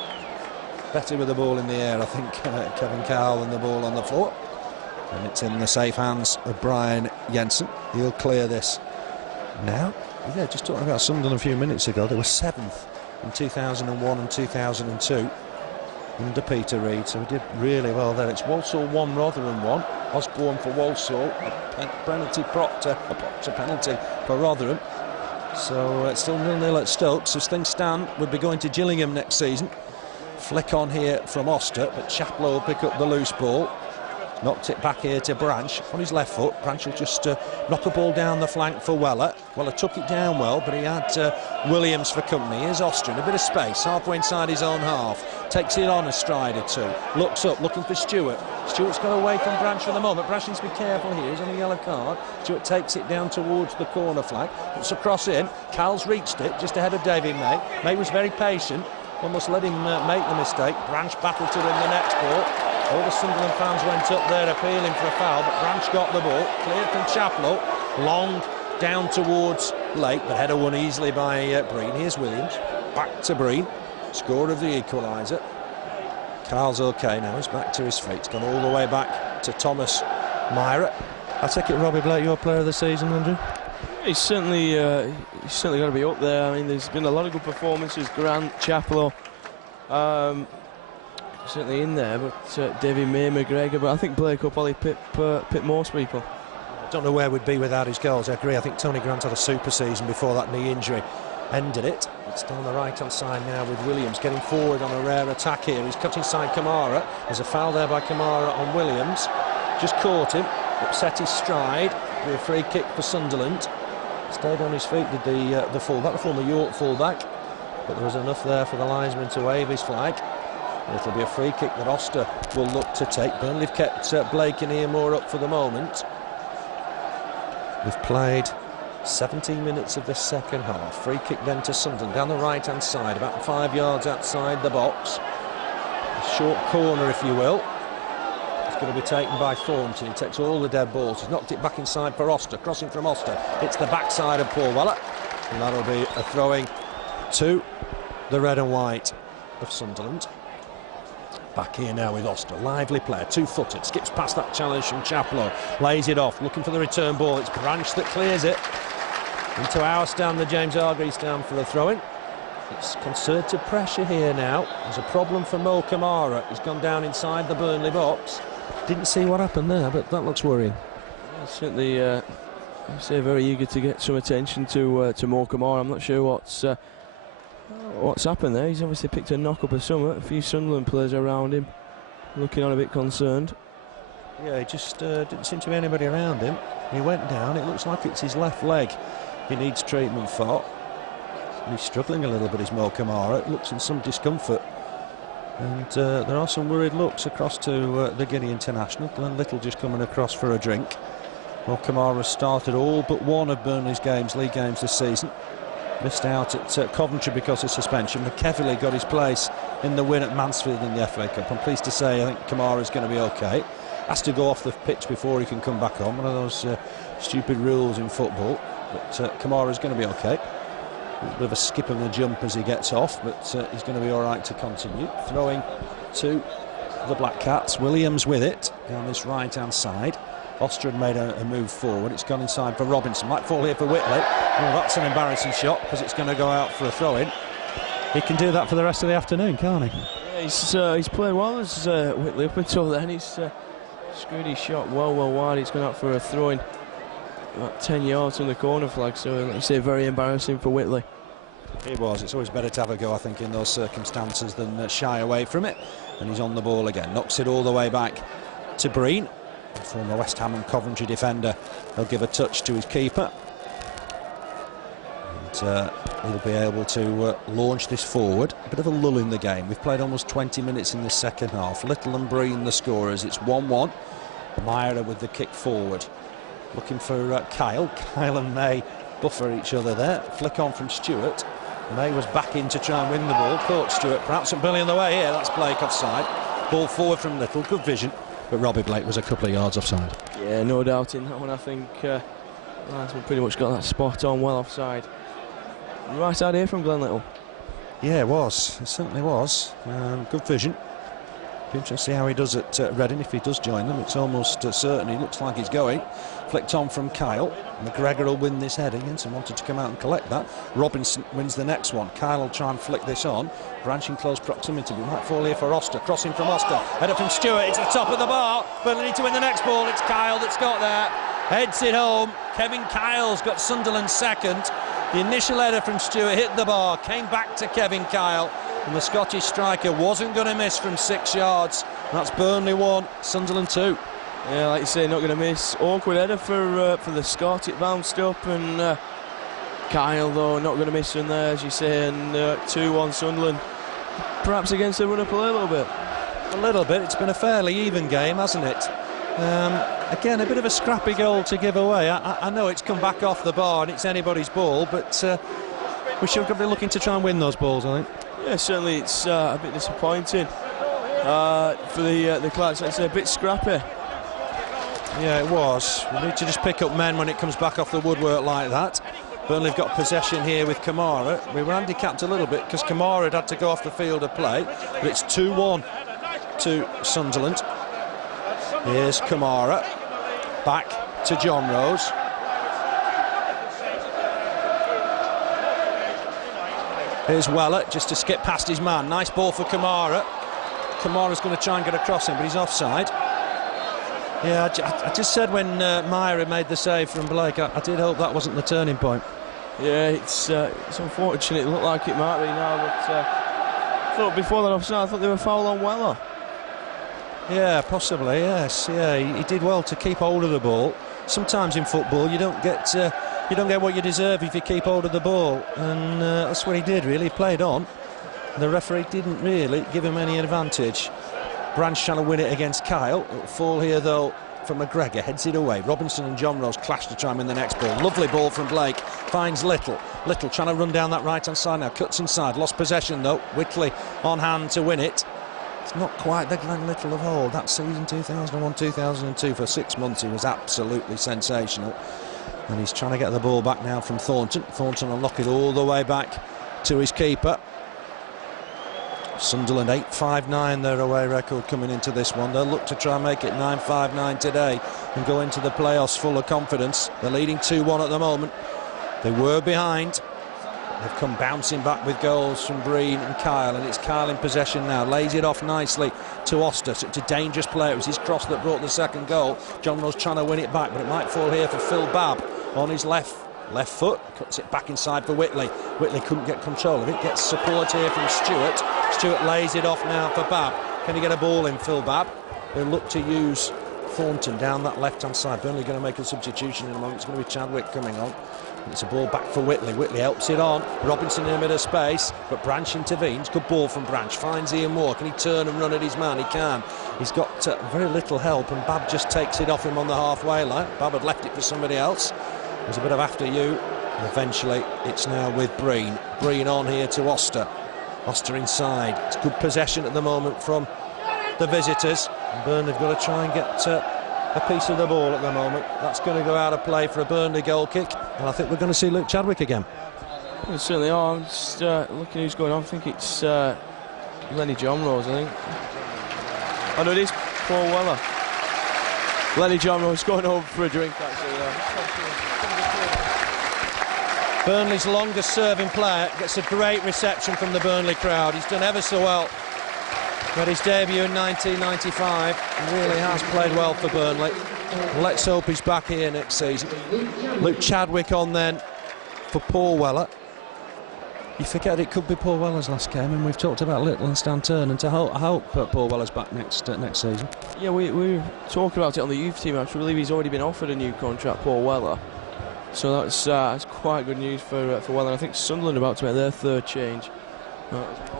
Better with the ball in the air, I think, Kevin Kyle, than the ball on the floor. And it's in the safe hands of Brian Jensen. He'll clear this now. Yeah, just talking about Sunderland a few minutes ago. They were 7th in 2001 and 2002 under Peter Reid, so he did really well there. It's Walsall 1, Rotherham 1. Osborne for Walsall, a penalty Proctor, a Proctor penalty for Rotherham. So it's still 0-0 at Stoke. As things stand, we'll be going to Gillingham next season. Flick on here from Oster, but Chaplow will pick up the loose ball. Knocked it back here to Branch on his left foot. Branch will just knock a ball down the flank for Weller. Weller took it down well, but he had Williams for company. Here's Oster in a bit of space, halfway inside his own half. Takes it on a stride or two. Looks up, looking for Stewart. Stewart's got away from Branch for the moment. Branch needs to be careful here. He's on a yellow card. Stewart takes it down towards the corner flag. Puts a cross in. Cal's reached it just ahead of David May. May was very patient. Almost let him make the mistake. Branch battled to win the next ball. All the Sunderland fans went up there appealing for a foul, but Branch got the ball, cleared from Chaplow, long down towards Blake, but header won easily by Breen. Here's Williams, back to Breen, scorer of the equaliser. Carl's okay now, he's back to his feet. He's gone all the way back to Thomas Myhre. I take it, Robbie Blake, your player of the season, Andrew? He's certainly got to be up there. I mean, there's been a lot of good performances. Grant, Chaplow, certainly in there, but David May, McGregor, but I think Blake will probably pit most people. I don't know where we'd be without his goals. I agree. I think Tony Grant had a super season before that knee injury ended it. It's down the right-hand side now with Williams getting forward on a rare attack here. He's cut inside Camara. There's a foul there by Camara on Williams. Just caught him, upset his stride. Be a free kick for Sunderland. Stayed on his feet, did the full-back, the former York full-back, but there was enough there for the linesman to wave his flag. It'll be a free kick that Oster will look to take. Burnley have kept Blake and Ian Moore up for the moment. We've played 17 minutes of the second half. Free kick then to Sunderland down the right-hand side, about 5 yards outside the box. A short corner, if you will. It's going to be taken by Thornton. He takes all the dead balls. He's knocked it back inside for Oster. Crossing from Oster. It's the backside of Paul Weller. And that'll be a throwing to the red and white of Sunderland. Back here now with Oster. Lively player, two-footed. Skips past that challenge from Chaplow. Lays it off, looking for the return ball. It's Branch that clears it. Into our stand, the James Hargreaves stand for the throw-in. It's concerted pressure here now. There's a problem for Mo Camara. He's gone down inside the Burnley box. Didn't see what happened there, but that looks worrying. Yeah, certainly, I'd say very eager to get some attention to Mo Camara. I'm not sure what's happened there. He's obviously picked a knock up or something. A few Sunderland players around him, looking on a bit concerned. Yeah, he just didn't seem to be anybody around him. He went down. It looks like it's his left leg he needs treatment for. He's struggling a little bit, is Mo Camara. It looks in some discomfort. And there are some worried looks across to the Guinea international. Glen Little just coming across for a drink. Mo Camara started all but one of Burnley's games, league games this season. Missed out at Coventry because of suspension. McGregor got his place in the win at Mansfield in the FA Cup. I'm pleased to say I think Camara's going to be OK. Has to go off the pitch before he can come back on. One of those stupid rules in football. But Camara's going to be OK. A bit of a skip of the jump as he gets off, but he's going to be all right to continue. Throwing to the Black Cats. Williams with it on this right-hand side. Oster had made a move forward. It's gone inside for Robinson. Might fall here for Whitley. Oh, that's an embarrassing shot because it's going to go out for a throw-in. He can do that for the rest of the afternoon, can't he? Yeah, he's playing well as Whitley up until then. He's screwed his shot well wide. He's gone out for a throw-in. About 10 yards from the corner flag, so like you say, very embarrassing for Whitley. It was. It's always better to have a go, I think, in those circumstances than shy away from it. And he's on the ball again. Knocks it all the way back to Breen, former West Ham and Coventry defender. He'll give a touch to his keeper. And he'll be able to launch this forward. A bit of a lull in the game. We've played almost 20 minutes in the second half. Little and Breen the scorers. It's 1-1. Myhre with the kick forward. Looking for Kyle. Kyle and May buffer each other there. Flick on from Stewart. May was back in to try and win the ball. Caught Stewart. Perhaps Billy on the way here. That's Blake offside. Ball forward from Little. Good vision. But Robbie Blake was a couple of yards offside. Yeah, no doubt in that one. I think Lansman pretty much got that spot on, well offside. Right side here from Glen Little. Yeah, it was. It certainly was. Good vision. Be interesting to see how he does at Reading if he does join them. It's almost certain. He looks like he's going. Flicked on from Kyle. McGregor will win this header. Jensen wanted to come out and collect that. Robinson wins the next one. Kyle will try and flick this on. Branch in close proximity. We might fall here for Oster. Crossing from Oster. Header from Stewart. It's the top of the bar. But they need to win the next ball. It's Kyle that's got there. Heads it home. Kevin Kyle's got Sunderland second. The initial header from Stewart hit the bar. Came back to Kevin Kyle. And the Scottish striker wasn't going to miss from 6 yards. That's Burnley 1, Sunderland 2. Yeah, like you say, not going to miss. Awkward header for the Scot. It bounced up, and Kyle, though, not going to miss from there, as you say. And 2-1 Sunderland. Perhaps against the run of play a little bit. A little bit. It's been a fairly even game, hasn't it? Again, a bit of a scrappy goal to give away. I know it's come back off the bar and it's anybody's ball, but we should be looking to try and win those balls, I think. Yeah, certainly it's a bit disappointing for the Clarets. It's a bit scrappy. Yeah, it was. We need to just pick up men when it comes back off the woodwork like that. Burnley have got possession here with Camara. We were handicapped a little bit because Camara had to go off the field of play, but it's 2-1 to Sunderland. Here's Camara, back to Johnrose. Here's Weller, just to skip past his man. Nice ball for Camara. Kamara's going to try and get across him, but he's offside. Yeah, I just said when Myhre made the save from Blake, I did hope that wasn't the turning point. Yeah, it's unfortunate. It looked like it might be now, but I thought before that offside, I thought they were foul on Weller. Yeah, possibly, yes. Yeah, he did well to keep hold of the ball. Sometimes in football you don't get what you deserve if you keep hold of the ball, and that's what he did, really. He played on. The referee didn't really give him any advantage. Branch trying to win it against Kyle. It'll fall here, though, from McGregor. Heads it away. Robinson and Johnrose clash to try and win the next ball. Lovely ball from Blake. Finds Little. Little trying to run down that right-hand side now. Cuts inside. Lost possession, though. Whitley on hand to win it. It's not quite the Glen Little of old. That season 2001-2002, for 6 months he was absolutely sensational. And he's trying to get the ball back now from Thornton. Thornton will knock it all the way back to his keeper. Sunderland 8-5-9 their away record coming into this one. They'll look to try and make it 9-5-9 today and go into the playoffs full of confidence. They're leading 2-1 at the moment. They were behind. They've come bouncing back with goals from Breen and Kyle, and it's Kyle in possession now. Lays it off nicely to Oster. Such a dangerous player. It was his cross that brought the second goal. Johnrose trying to win it back, but it might fall here for Phil Babb on his left foot. Cuts it back inside for Whitley. Whitley couldn't get control of it. Gets support here from Stewart. Stewart lays it off now for Babb. Can he get a ball in, Phil Babb? They'll look to use Thornton down that left-hand side. Burnley going to make a substitution in a moment. It's going to be Chadwick coming on. It's a ball back for Whitley. Whitley helps it on. Robinson in a bit of space, but Branch intervenes. Good ball from Branch. Finds Ian Moore. Can he turn and run at his man? He can. He's got very little help, and Babb just takes it off him on the halfway line. Babb had left it for somebody else. There's a bit of after you. And eventually, it's now with Breen. Breen on here to Oster. Oster inside. It's good possession at the moment from the visitors. And Burnley have got to try and get a piece of the ball at the moment. That's going to go out of play for a Burnley goal kick, and I think we're going to see Luke Chadwick again. We certainly are. I'm just looking who's going on. I think it's Lenny Johnrose, I think. Oh no, it is Paul Weller. Lenny Johnrose going over for a drink, actually. Burnley's longest serving player gets a great reception from the Burnley crowd. He's done ever so well. Made his debut in 1995 and really has played well for Burnley. Let's hope he's back here next season. Luke Chadwick on then for Paul Weller. You forget it could be Paul Weller's last game, and we've talked about Little and Stan Ternent. I hope Paul Weller's back next season. Yeah, we were talking about it on the youth team. I believe he's already been offered a new contract, Paul Weller. So that's quite good news for Weller. I think Sunderland are about to make their third change.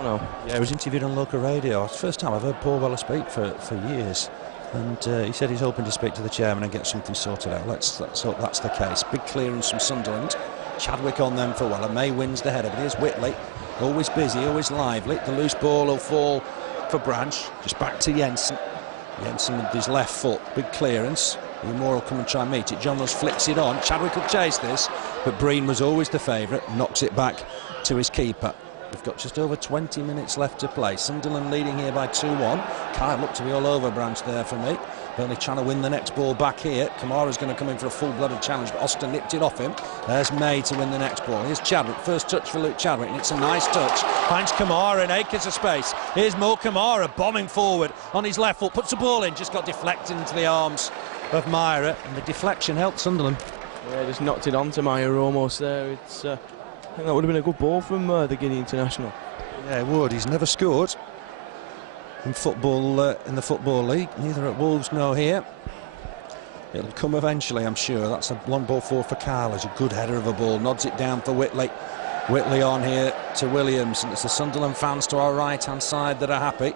No. Yeah, he was interviewed on local radio. It's the first time I've heard Paul Weller speak for years, and he said he's hoping to speak to the chairman and get something sorted out. Let's hope that's the case. Big clearance from Sunderland. Chadwick on them for Weller. May wins the header, but here's Whitley, always busy, always lively. The loose ball will fall for Branch. Just back to Jensen. Jensen with his left foot. Big clearance. Moore will come and try and meet it. Johnrose flicks it on. Chadwick will chase this, but Breen was always the favourite. Knocks it back to his keeper. We've got just over 20 minutes left to play. Sunderland leading here by 2-1. Kyle looked to be all over Branch there for me. Burnley trying to win the next ball back here. Camara's going to come in for a full-blooded challenge, but Oster nipped it off him. There's May to win the next ball. Here's Chadwick. First touch for Luke Chadwick, and it's a nice touch. Finds Camara in acres of space. Here's Mo Camara bombing forward on his left foot. Puts the ball in, just got deflected into the arms of Myhre, and the deflection helped Sunderland. Yeah, just knocked it onto Myhre almost there. It's I think that would have been a good ball from the Guinea international. Yeah, it would. He's never scored in football in the Football League, neither at Wolves nor here. It'll come eventually, I'm sure. That's a long ball forward for Kyle. It's a good header of a ball. Nods it down for Whitley. Whitley on here to Williams, and it's the Sunderland fans to our right-hand side that are happy.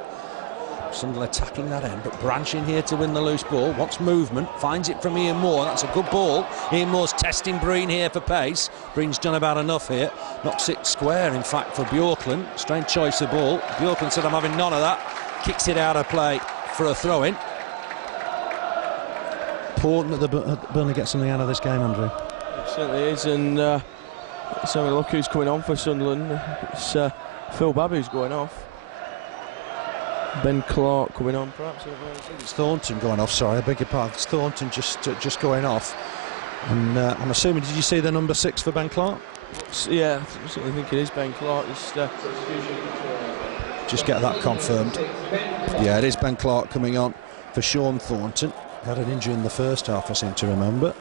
Sunderland attacking that end, but Branch in here to win the loose ball. Wants movement, finds it from Ian Moore. That's a good ball. Ian Moore's testing Breen here for pace. Breen's done about enough here. Knocks it square, in fact, for Björklund. Strange choice of ball. Björklund said, I'm having none of that. Kicks it out of play for a throw-in. Important that Burnley get something out of this game, Andrew. It certainly is, and let's have a look who's coming on for Sunderland. It's Phil Babb who's going off. Ben Clark coming on, perhaps. It's Thornton going off. Sorry, I beg your pardon. It's Thornton just going off. And I'm assuming, did you see the number 6 for Ben Clark? Yeah, I certainly think it is Ben Clark. Just get that confirmed. Yeah, it is Ben Clark coming on for Sean Thornton. Had an injury in the first half, I seem to remember.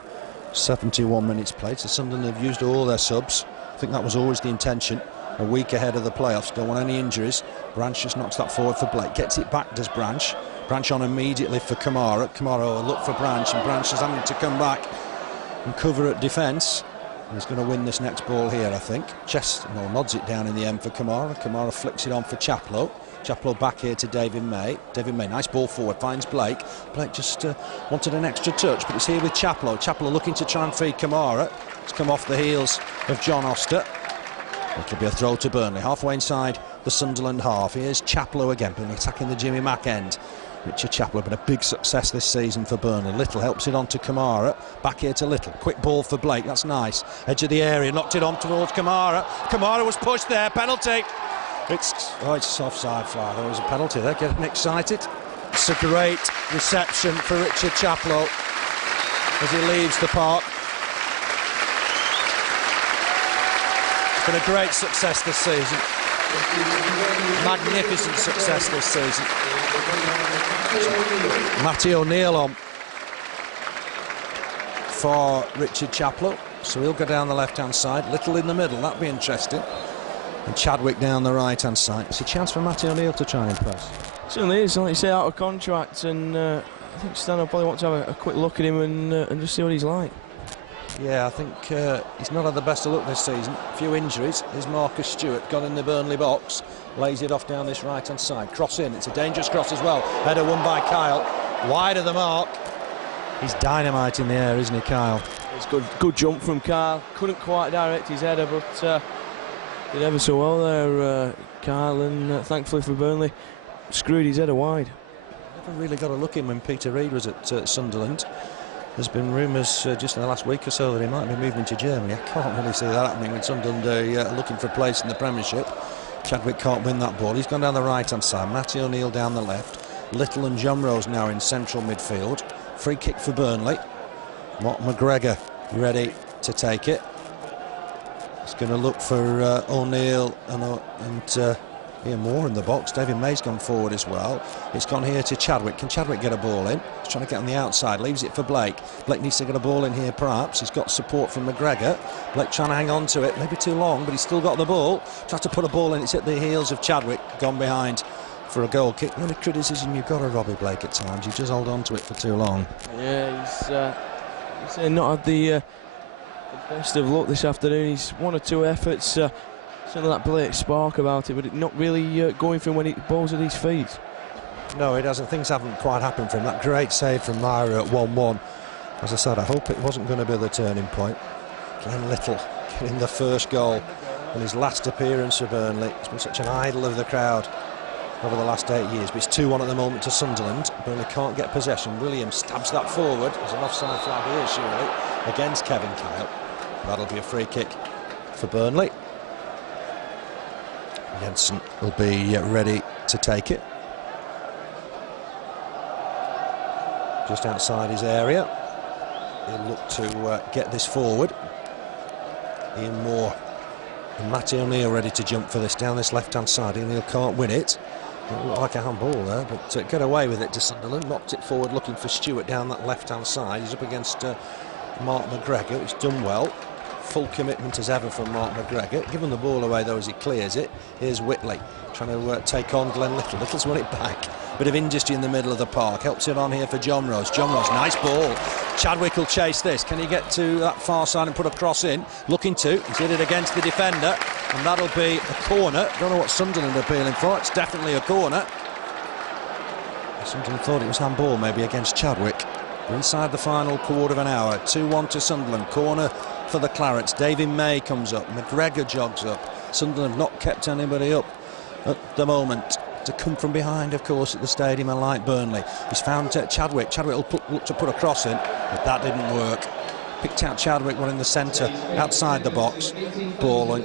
71 minutes played. So Sunderland have used all their subs. I think that was always the intention. A week ahead of the playoffs, don't want any injuries. Branch just knocks that forward for Blake, gets it back, does Branch. Branch on immediately for Camara. Camara will look for Branch, and Branch is having to come back and cover at defence. He's going to win this next ball here, I think. Nods it down in the end for Camara. Camara flicks it on for Chaplow. Chaplow back here to David May. David May, nice ball forward, finds Blake. Blake just wanted an extra touch, but it's here with Chaplow. Chaplow looking to try and feed Camara. It's come off the heels of John Oster. It'll be a throw to Burnley, halfway inside the Sunderland half. Here's Chaplow again, Burnley attacking the Jimmy Mack end. Richard Chaplow, been a big success this season for Burnley. Little helps it on to Camara, back here to Little. Quick ball for Blake, that's nice. Edge of the area, knocked it on towards Camara. Camara was pushed there, penalty. It's offside flag. There was a penalty there, getting excited. It's a great reception for Richard Chaplow as he leaves the park. It's been a great success this season. Magnificent success this season. Matty O'Neill on for Richard Chaplow, so he'll go down the left-hand side. Little in the middle, that'd be interesting. And Chadwick down the right-hand side. It's a chance for Matty O'Neill to try and impress. Certainly is, like you say, out of contract, and I think Stan will probably want to have a quick look at him and just see what he's like. Yeah, I think he's not had the best of luck this season. A few injuries. Here's Marcus Stewart, gone in the Burnley box. Lays it off down this right-hand side. Cross in, it's a dangerous cross as well. Header won by Kyle. Wide of the mark. He's dynamite in the air, isn't he, Kyle? It's good jump from Kyle. Couldn't quite direct his header, but did ever so well there, Kyle, and thankfully for Burnley, screwed his header wide. Never really got a look in when Peter Reid was at Sunderland. There's been rumours just in the last week or so that he might be moving to Germany. I can't really see that happening when Sunderland are looking for a place in the Premiership. Chadwick can't win that ball. He's gone down the right-hand side. Matty O'Neill down the left. Little and Johnrose now in central midfield. Free kick for Burnley. McGregor ready to take it. He's going to look for O'Neill and Ian Moore in the box. David May's gone forward as well. It's gone here to Chadwick. Can Chadwick get a ball in? He's trying to get on the outside. Leaves it for Blake. Blake needs to get a ball in here perhaps. He's got support from McGregor. Blake trying to hang on to it. Maybe too long, but he's still got the ball. Tried to put a ball in. It's at the heels of Chadwick. Gone behind for a goal kick. The only criticism you've got of Robbie Blake at times, you just hold on to it for too long. Yeah, he's not had the best of luck this afternoon. He's one or two efforts. Certainly that Blake spark about it, but not really going for him when it balls at his feet. No, it doesn't. Things haven't quite happened for him. That great save from Myhre at 1-1. As I said, I hope it wasn't going to be the turning point. Glen Little getting the first goal in his last appearance for Burnley. He's been such an idol of the crowd over the last 8 years, but it's 2-1 at the moment to Sunderland. Burnley can't get possession. Williams stabs that forward. There's an offside flag here, surely, against Kevin Kyle. That'll be a free kick for Burnley. Jensen will be ready to take it. Just outside his area. He'll look to get this forward. Ian Moore and Matty O'Neill ready to jump for this down this left-hand side. O'Neill can't win it. It looked like a handball there, but get away with it to Sunderland. Knocked it forward looking for Stewart down that left-hand side. He's up against Mark McGregor. He's done well. Full commitment as ever from Mark McGregor. Giving the ball away though as he clears it. Here's Whitley trying to take on Glen Little. Little's won it back. Bit of industry in the middle of the park. Helps it on here for Johnrose. Johnrose, nice ball. Chadwick will chase this. Can he get to that far side and put a cross in? Looking to. He's hit it against the defender. And that'll be a corner. Don't know what Sunderland are appealing for. It's definitely a corner. Sunderland thought it was handball maybe against Chadwick. We're inside the final quarter of an hour. 2-1 to Sunderland. Corner for the Clarets. David May comes up. McGregor jogs up. Sunderland have not kept anybody up at the moment. To come from behind, of course, at the stadium, unlike Burnley. He's found Chadwick. Chadwick will look to put a cross in, but that didn't work. Picked out Chadwick, one in the centre, outside the box. Balling.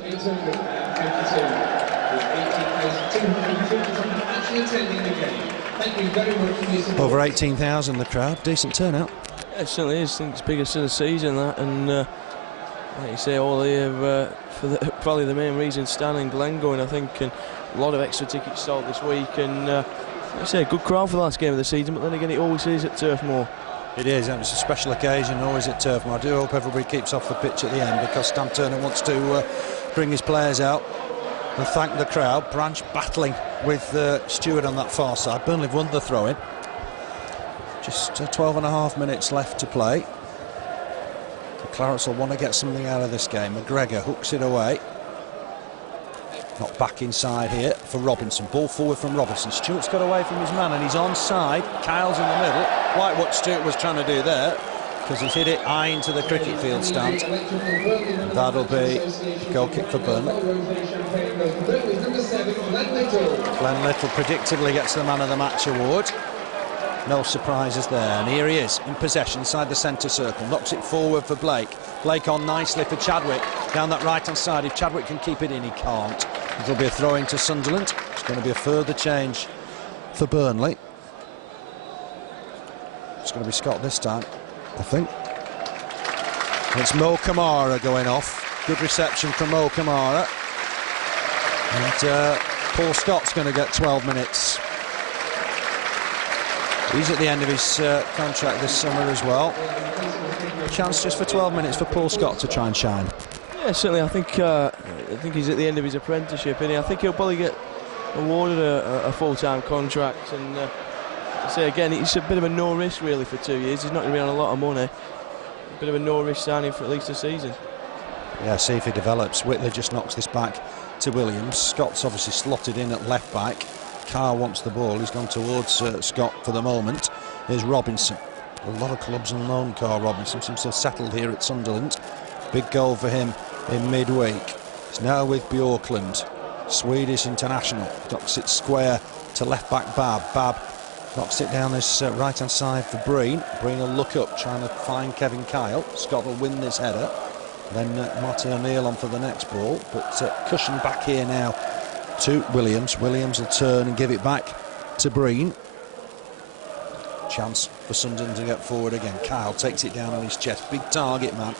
Over 18,000 the crowd. Decent turnout. Yeah, it certainly is. I think it's biggest of the season, that, and like you say, all here for probably the main reason Stan and Glen going, I think, and a lot of extra tickets sold this week, and like I say, a good crowd for the last game of the season, but then again, it always is at Turf Moor. It is, and it's a special occasion, always at Turf Moor. I do hope everybody keeps off the pitch at the end, because Stan Ternent wants to bring his players out and thank the crowd. Branch battling with Stewart on that far side. Burnley have won the throw-in. Just 12.5 minutes left to play. The Clarets will want to get something out of this game. McGregor hooks it away. Not back inside here for Robinson. Ball forward from Robinson. Stewart's got away from his man and he's onside. Kyle's in the middle. Quite what Stewart was trying to do there. because he's hit it high into the cricket field stand. And that'll be a goal kick for Burnley. Glen Little predictably gets the Man of the Match award. No surprises there, and here he is in possession inside the centre circle, knocks it forward for Blake. Blake on nicely for Chadwick down that right hand side. If Chadwick can keep it in, he can't. It'll be a throw into Sunderland. It's going to be a further change for Burnley. It's going to be Scott this time, I think. It's Mo Camara going off. Good reception from Mo Camara, and Paul Scott's going to get 12 minutes. He's at the end of his contract this summer as well. A chance just for 12 minutes for Paul Scott to try and shine. Yeah, certainly. I think he's at the end of his apprenticeship, and I think he'll probably get awarded a full-time contract. And I say again, it's a bit of a no risk really for 2 years. He's not going to be on a lot of money. A bit of a no risk signing for at least a season. Yeah, see if he develops. Whitley just knocks this back to Williams. Scott's obviously slotted in at left back. Carr wants the ball. He's gone towards Scott for the moment. Here's Robinson. A lot of clubs on loan. Carl Robinson seems to have settled here at Sunderland. Big goal for him in midweek. He's now with Björklund, Swedish international. Knocks it square to left back Babb. Babb knocks it down this right hand side for Breen. Breen will look up, trying to find Kevin Kyle. Scott will win this header. Then Martin O'Neill on for the next ball, but cushioned back here now to Williams. Williams will turn and give it back to Breen. Chance for Sunderland to get forward again. Kyle takes it down on his chest. Big target man.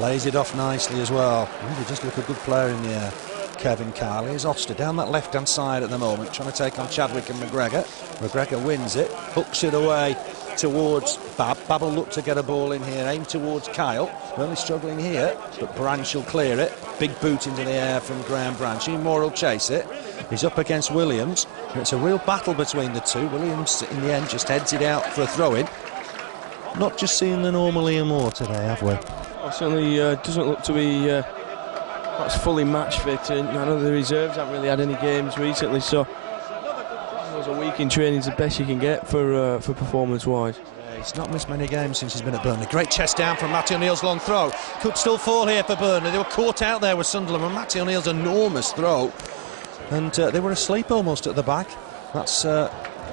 Lays it off nicely as well. Really just look a good player in the air. Kevin Kyle. Here's Oster down that left hand side at the moment, trying to take on Chadwick and McGregor. McGregor wins it, hooks it away towards Babb. Babb will look to get a ball in here, aim towards Kyle. Really struggling here, but Branch will clear it. Big boot into the air from Graham Branch. Ian Moore will chase it. He's up against Williams. It's a real battle between the two. Williams in the end just heads it out for a throw-in. Not just seeing the normal Ian Moore today, have we? Well, certainly doesn't look to be that's fully match fit, and I know the reserves haven't really had any games recently, so it was a week in training is the best you can get for performance-wise. Yeah, he's not missed many games since he's been at Burnley. Great chest down from Matty O'Neill's long throw. Could still fall here for Burnley. They were caught out there with Sunderland, and Matty O'Neill's enormous throw, and they were asleep almost at the back. That's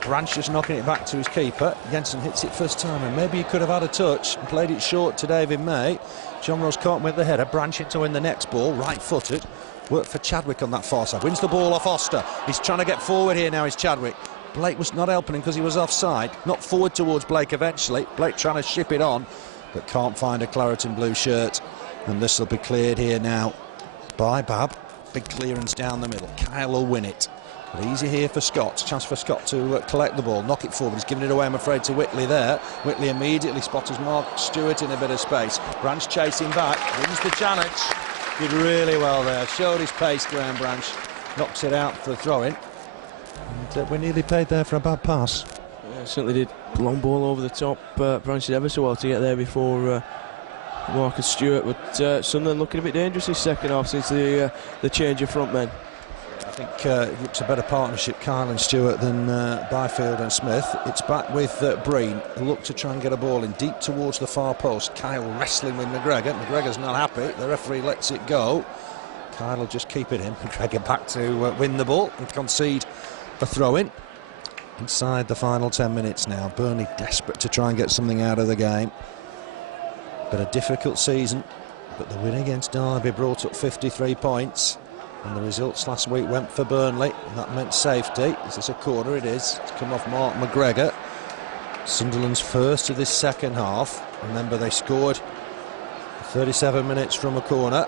Branch just knocking it back to his keeper. Jensen hits it first time, and maybe he could have had a touch and played it short to David May. Johnrose can't win the header. Branch into win the next ball, right-footed. Worked for Chadwick on that far side. Wins the ball off Oster. He's trying to get forward here now, is Chadwick. Blake was not helping him because he was offside. Not forward towards Blake eventually. Blake trying to ship it on, but can't find a claret and blue shirt. And this will be cleared here now by Babb. Big clearance down the middle. Kyle will win it. But easy here for Scott. Chance for Scott to collect the ball, knock it forward. He's giving it away, I'm afraid, to Whitley there. Whitley immediately spots Mark Stewart in a bit of space. Branch chasing back, wins the challenge. Did really well there. Showed his pace, Graham Branch. Knocks it out for a throw-in. And we're nearly paid there for a bad pass. Yeah, certainly did. Long ball over the top. Branch did ever so well to get there before Marcus Stewart. But Sunderland looking a bit dangerous this second half since the change of front men. I think it looks a better partnership, Kyle and Stewart, than Byfield and Smith. It's back with Breen. Look to try and get a ball in deep towards the far post. Kyle wrestling with McGregor. McGregor's not happy. The referee lets it go. Kyle will just keep it in. McGregor back to win the ball and concede a throw-in. Inside the final 10 minutes now. Burnley desperate to try and get something out of the game. But a difficult season. But the win against Derby brought up 53 points. And the results last week went for Burnley, and that meant safety. Is this a corner? It is. It's come off Mark McGregor. Sunderland's first of this second half. Remember, they scored 37 minutes from a corner.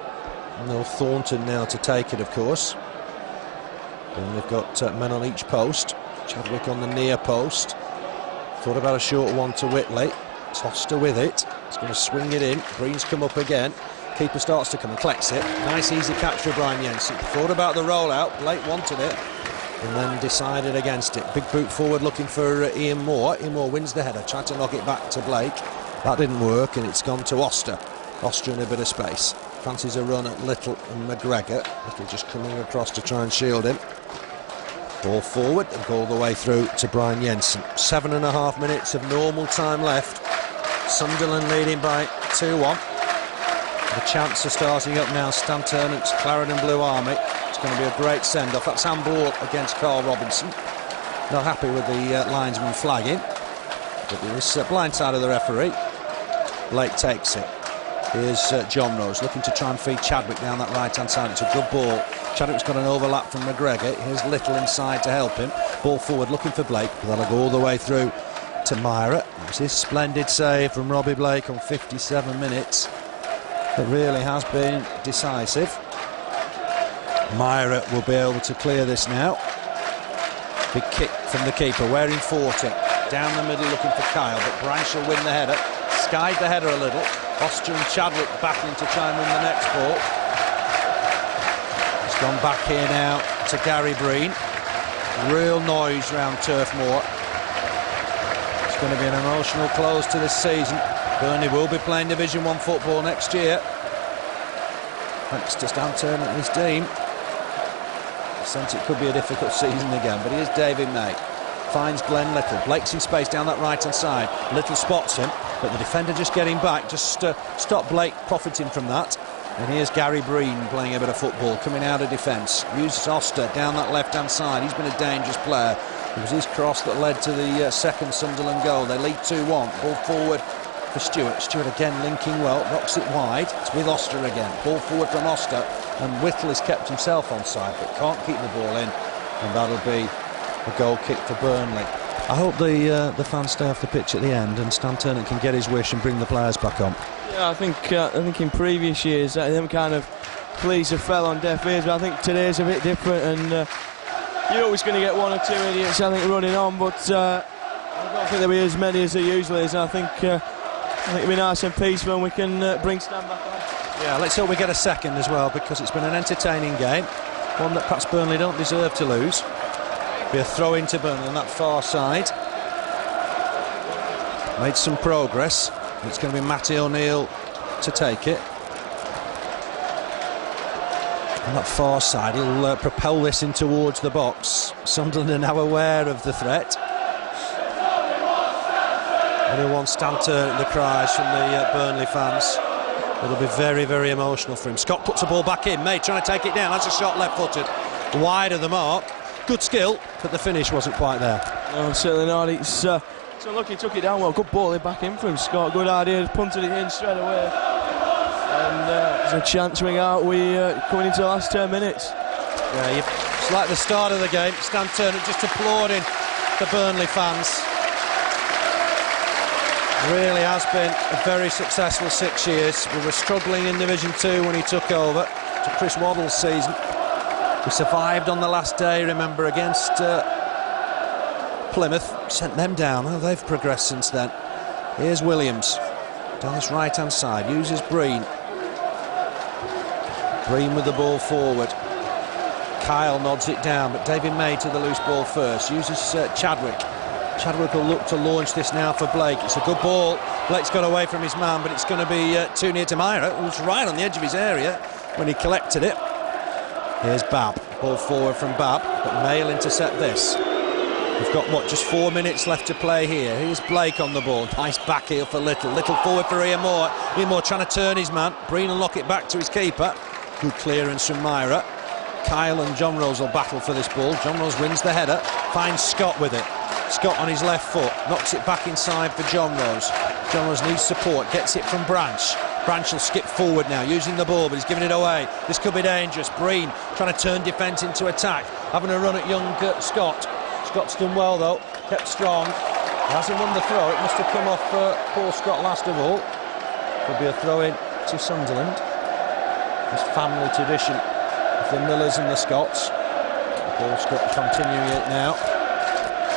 No Thornton now to take it, of course. And they've got men on each post. Chadwick on the near post. Thought about a short one to Whitley. Oster with it. He's going to swing it in. Breen's come up again. Keeper starts to come and collects it. Nice easy catch for Brian Jensen. Thought about the rollout. Blake wanted it and then decided against it. Big boot forward looking for Ian Moore. Ian Moore wins the header. Tried to knock it back to Blake. That didn't work, and it's gone to Oster. Oster in a bit of space. Fancies a run at Little and McGregor. Little just coming across to try and shield him. Ball forward and all the way through to Brian Jensen. 7.5 minutes of normal time left. Sunderland leading by 2-1. The chants are starting up now. Stan Ternent's Claret and Blue Army. It's going to be a great send-off. That's handball against Carl Robinson. Not happy with the linesman flagging. But there is blindside of the referee. Blake takes it. Here's Johnrose looking to try and feed Chadwick down that right-hand side. It's a good ball. Chadwick's got an overlap from McGregor. Here's Little inside to help him. Ball forward looking for Blake. That'll go all the way through to Myhre. It's his splendid save from Robbie Blake on 57 minutes. It really has been decisive. Myhre will be able to clear this now. Big kick from the keeper, wearing 40. Down the middle looking for Kyle, but Branch will win the header. Skied the header a little. Oster and Chadwick battling to try and win the next ball. It's gone back here now to Gary Breen. Real noise round Turf Moor. It's going to be an emotional close to this season. Burnley will be playing Division 1 football next year. Thanks to Stan Ternent and his team. I sense it could be a difficult season again, but here's David May. Finds Glen Little. Blake's in space down that right-hand side. Little spots him, but the defender just getting back. Just stop Blake profiting from that. And here's Gary Breen playing a bit of football, coming out of defence. Uses Oster down that left-hand side. He's been a dangerous player. It was his cross that led to the second Sunderland goal. They lead 2-1. Ball forward for Stewart. Stewart again linking well, rocks it wide. It's with Oster again. Ball forward from Oster. And Whitley has kept himself onside, but can't keep the ball in. And that'll be a goal kick for Burnley. I hope the fans stay off the pitch at the end and Stan Ternent can get his wish and bring the players back on. Yeah, I think in previous years them kind of pleas have fell on deaf ears, but I think today's a bit different, and you're always going to get one or two idiots, I think, running on, but I don't think there'll be as many as there usually is. And I think it'll be nice and peaceful and we can bring Stan back on. Yeah, let's hope we get a second as well, because it's been an entertaining game, one that perhaps Burnley don't deserve to lose. Be a throw into Burnley on that far side. Made some progress. It's going to be Matty O'Neill to take it. On that far side, he'll propel this in towards the box. Sunderland are now aware of the threat. Anyone Stan Ternent, the cries from the Burnley fans. It'll be very, very emotional for him. Scott puts the ball back in. May trying to take it down. That's a shot left-footed. Wide of the mark. Good skill, but the finish wasn't quite there. No, certainly not. It's unlucky he took it down well. Good ball back in for him, Scott. Good idea, punted it in straight away. And there's a chance ring out. Coming into the last 10 minutes. Yeah, it's like the start of the game. Stan Ternent just applauding the Burnley fans. Really has been a very successful 6 years. We were struggling in Division 2 when he took over. To Chris Waddle's season. We survived on the last day, remember, against Plymouth. Sent them down. Oh, they've progressed since then. Here's Williams. Down this right-hand side. Uses Breen. Breen with the ball forward. Kyle nods it down, but David May to the loose ball first. Uses Chadwick. Chadwick will look to launch this now for Blake. It's a good ball. Blake's got away from his man, but it's going to be too near to Myhre, who was right on the edge of his area when he collected it. Here's Babb, ball forward from Babb, but May will intercept this. We've got, what, just 4 minutes left to play here. Here's Blake on the ball, nice back heel for Little. Little forward for Ian Moore. Ian Moore trying to turn his man. Breen will lock it back to his keeper. Good clearance from Myhre. Kyle and Johnrose will battle for this ball. Johnrose wins the header, finds Scott with it. Scott on his left foot, knocks it back inside for Johnrose. Johnrose needs support, gets it from Branch. Branch will skip forward now, using the ball, but he's giving it away. This could be dangerous. Breen trying to turn defence into attack, having a run at young Scott. Scott's done well, though, kept strong. He hasn't won the throw. It must have come off Paul Scott last of all. Could be a throw-in to Sunderland. This family tradition of the Millers and the Scotts. Paul Scott continuing it now.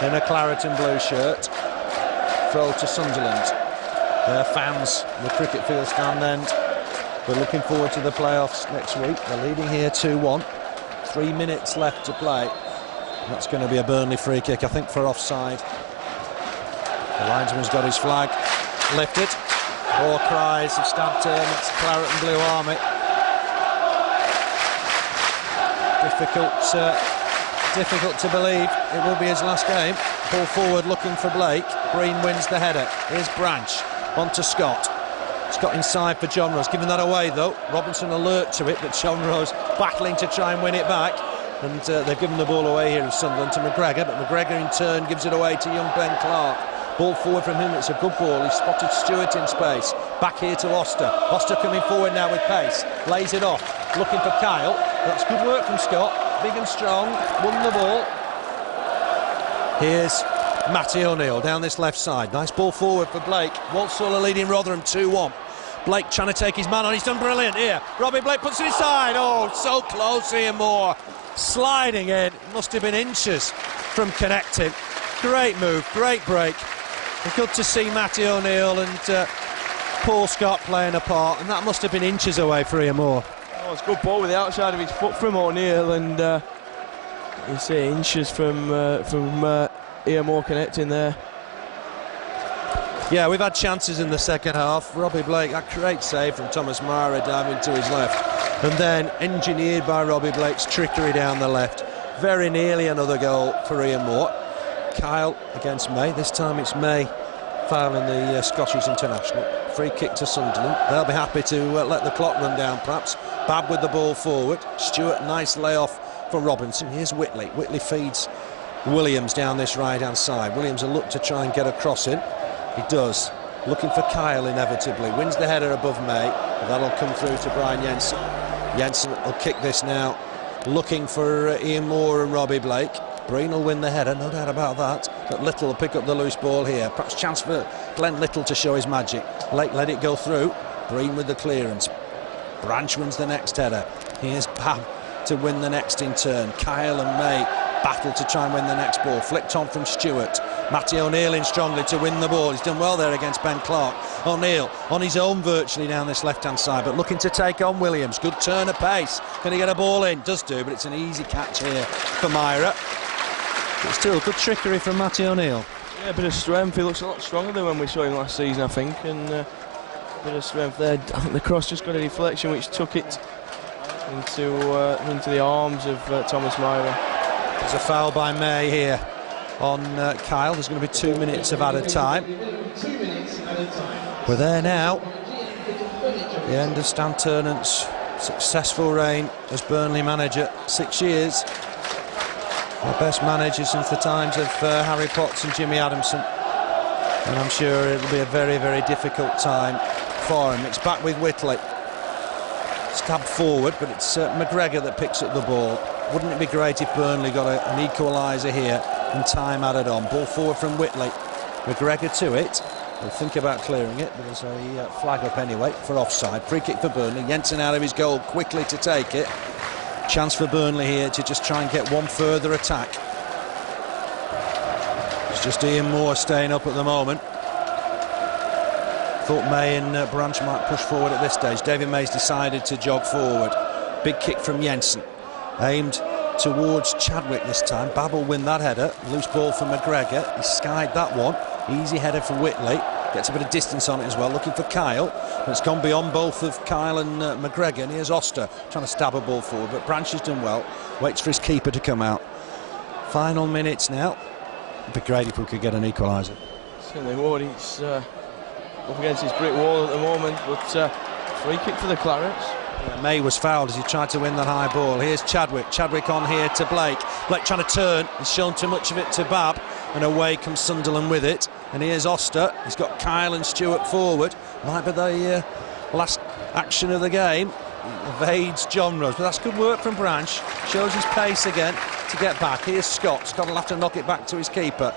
In a claret and blue shirt. Throw to Sunderland. Their fans, the cricket field stand end. We're looking forward to the playoffs next week. They're leading here 2-1. 3 minutes left to play. That's going to be a Burnley free kick, I think, for offside. The linesman's got his flag lifted. More cries of Stan Ternent's Claret and Blue Army. Difficult to believe it will be his last game. Ball forward looking for Blake. Breen wins the header. Here's Branch. On to Scott. Scott inside for Johnrose, giving that away though. Robinson alert to it, but Johnrose battling to try and win it back. And they've given the ball away here in Sunderland to McGregor, but McGregor in turn gives it away to young Ben Clark. Ball forward from him, it's a good ball. He's spotted Stewart in space. Back here to Oster. Oster coming forward now with pace. Lays it off, looking for Kyle. That's good work from Scott. Big and strong, won the ball. Here's Matty O'Neill down this left side. Nice ball forward for Blake. Walsall leading Rotherham 2-1. Blake trying to take his man on. He's done brilliant here. Robbie Blake puts it inside. Oh, so close here, Moore. Sliding in. Must have been inches from connecting. Great move, great break. Good to see Matty O'Neill and Paul Scott playing a part, and that must have been inches away for Ian Moore. Oh, it's a good ball with the outside of his foot from O'Neill, and you see inches from Ian Moore connecting there. Yeah, we've had chances in the second half. Robbie Blake, that great save from Thomas Myhre diving to his left, and then engineered by Robbie Blake's trickery down the left. Very nearly another goal for Ian Moore. Kyle against May. This time it's May fouling the Scottish international. Free kick to Sunderland. They'll be happy to let the clock run down perhaps. Babb with the ball forward. Stewart, nice layoff for Robinson. Here's Whitley. Whitley feeds Williams down this right hand side. Williams will look to try and get a cross in. He does. Looking for Kyle inevitably. Wins the header above May. That'll come through to Brian Jensen. Jensen will kick this now. Looking for Ian Moore and Robbie Blake. Breen will win the header, no doubt about that. But Little will pick up the loose ball here. Perhaps chance for Glen Little to show his magic. Blake let it go through. Breen with the clearance. Branch wins the next header. Here's Babb to win the next in turn. Kyle and May battle to try and win the next ball. Flicked on from Stewart. Matty O'Neill in strongly to win the ball. He's done well there against Ben Clark. O'Neill on his own virtually down this left-hand side, but looking to take on Williams. Good turn of pace. Can he get a ball in? Does do, but it's an easy catch here for Myhre. But still, good trickery from Matty O'Neill. Yeah, a bit of strength. He looks a lot stronger than when we saw him last season, I think, and a bit of strength there. I think the cross just got a deflection which took it into the arms of Thomas Myhre. There's a foul by May here on Kyle. There's going to be 2 minutes of added time. We're there now. The end of Stan Ternent's successful reign as Burnley manager. 6 years. The best manager since the times of Harry Potts and Jimmy Adamson. And I'm sure it'll be a very, very difficult time for him. It's back with Whitley. Stab forward, but it's McGregor that picks up the ball. Wouldn't it be great if Burnley got an equaliser here and time added on? Ball forward from Whitley. McGregor to it. We'll think about clearing it, but there's a flag up anyway for offside. Free kick for Burnley. Jensen out of his goal quickly to take it. Chance for Burnley here to just try and get one further attack. It's just Ian Moore staying up at the moment. Thought May and Branch might push forward at this stage. David May's decided to jog forward. Big kick from Jensen. Aimed towards Chadwick this time. Babb will win that header. Loose ball for McGregor. He skied that one. Easy header for Whitley. Gets a bit of distance on it as well. Looking for Kyle. But it's gone beyond both of Kyle and McGregor. And here's Oster trying to stab a ball forward. But Branch has done well. Waits for his keeper to come out. Final minutes now. It'd be great if we could get an equaliser. Certainly would. He's up against his brick wall at the moment. But free kick for the Clarets. May was fouled as he tried to win that high ball. Here's Chadwick. Chadwick on here to Blake. Blake trying to turn. He's shown too much of it to Babb. And away comes Sunderland with it. And here's Oster. He's got Kyle and Stewart forward. Might be the last action of the game. He evades Johnrose. But that's good work from Branch. Shows his pace again to get back. Here's Scott. Scott will have to knock it back to his keeper.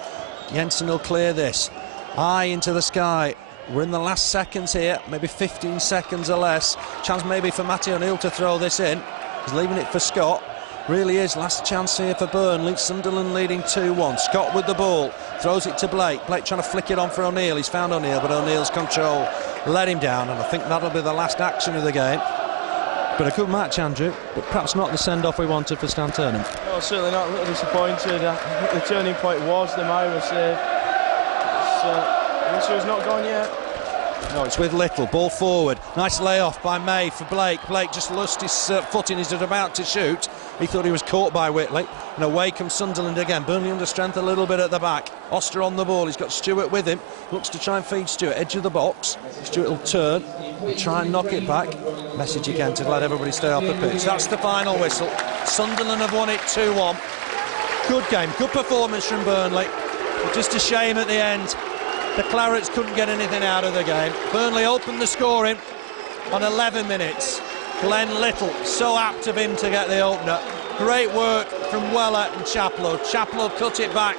Jensen will clear this. High into the sky. We're in the last seconds here, maybe 15 seconds or less. Chance maybe for Matty O'Neill to throw this in. He's leaving it for Scott. Really is last chance here for Burnley. Sunderland leading 2-1. Scott with the ball. Throws it to Blake. Blake trying to flick it on for O'Neill. He's found O'Neill, but O'Neill's control let him down. And I think that'll be the last action of the game. But a good match, Andrew. But perhaps not the send-off we wanted for Stan Ternent. No, certainly not. A little disappointed. I think the turning point was the Myhre save. It's not gone yet. No, it's with Little. Ball forward. Nice layoff by May for Blake. Blake just lost his footing. He's about to shoot. He thought he was caught by Whitley. And away comes Sunderland again. Burnley under strength a little bit at the back. Oster on the ball. He's got Stewart with him. Looks to try and feed Stewart. Edge of the box. Stewart will turn. Try and knock it back. Message again to let everybody stay off the pitch. That's the final whistle. Sunderland have won it 2-1. Good game. Good performance from Burnley. Just a shame at the end. The Clarets couldn't get anything out of the game. Burnley opened the scoring on 11 minutes. Glen Little, so apt of him to get the opener. Great work from Weller and Chaplow. Chaplow cut it back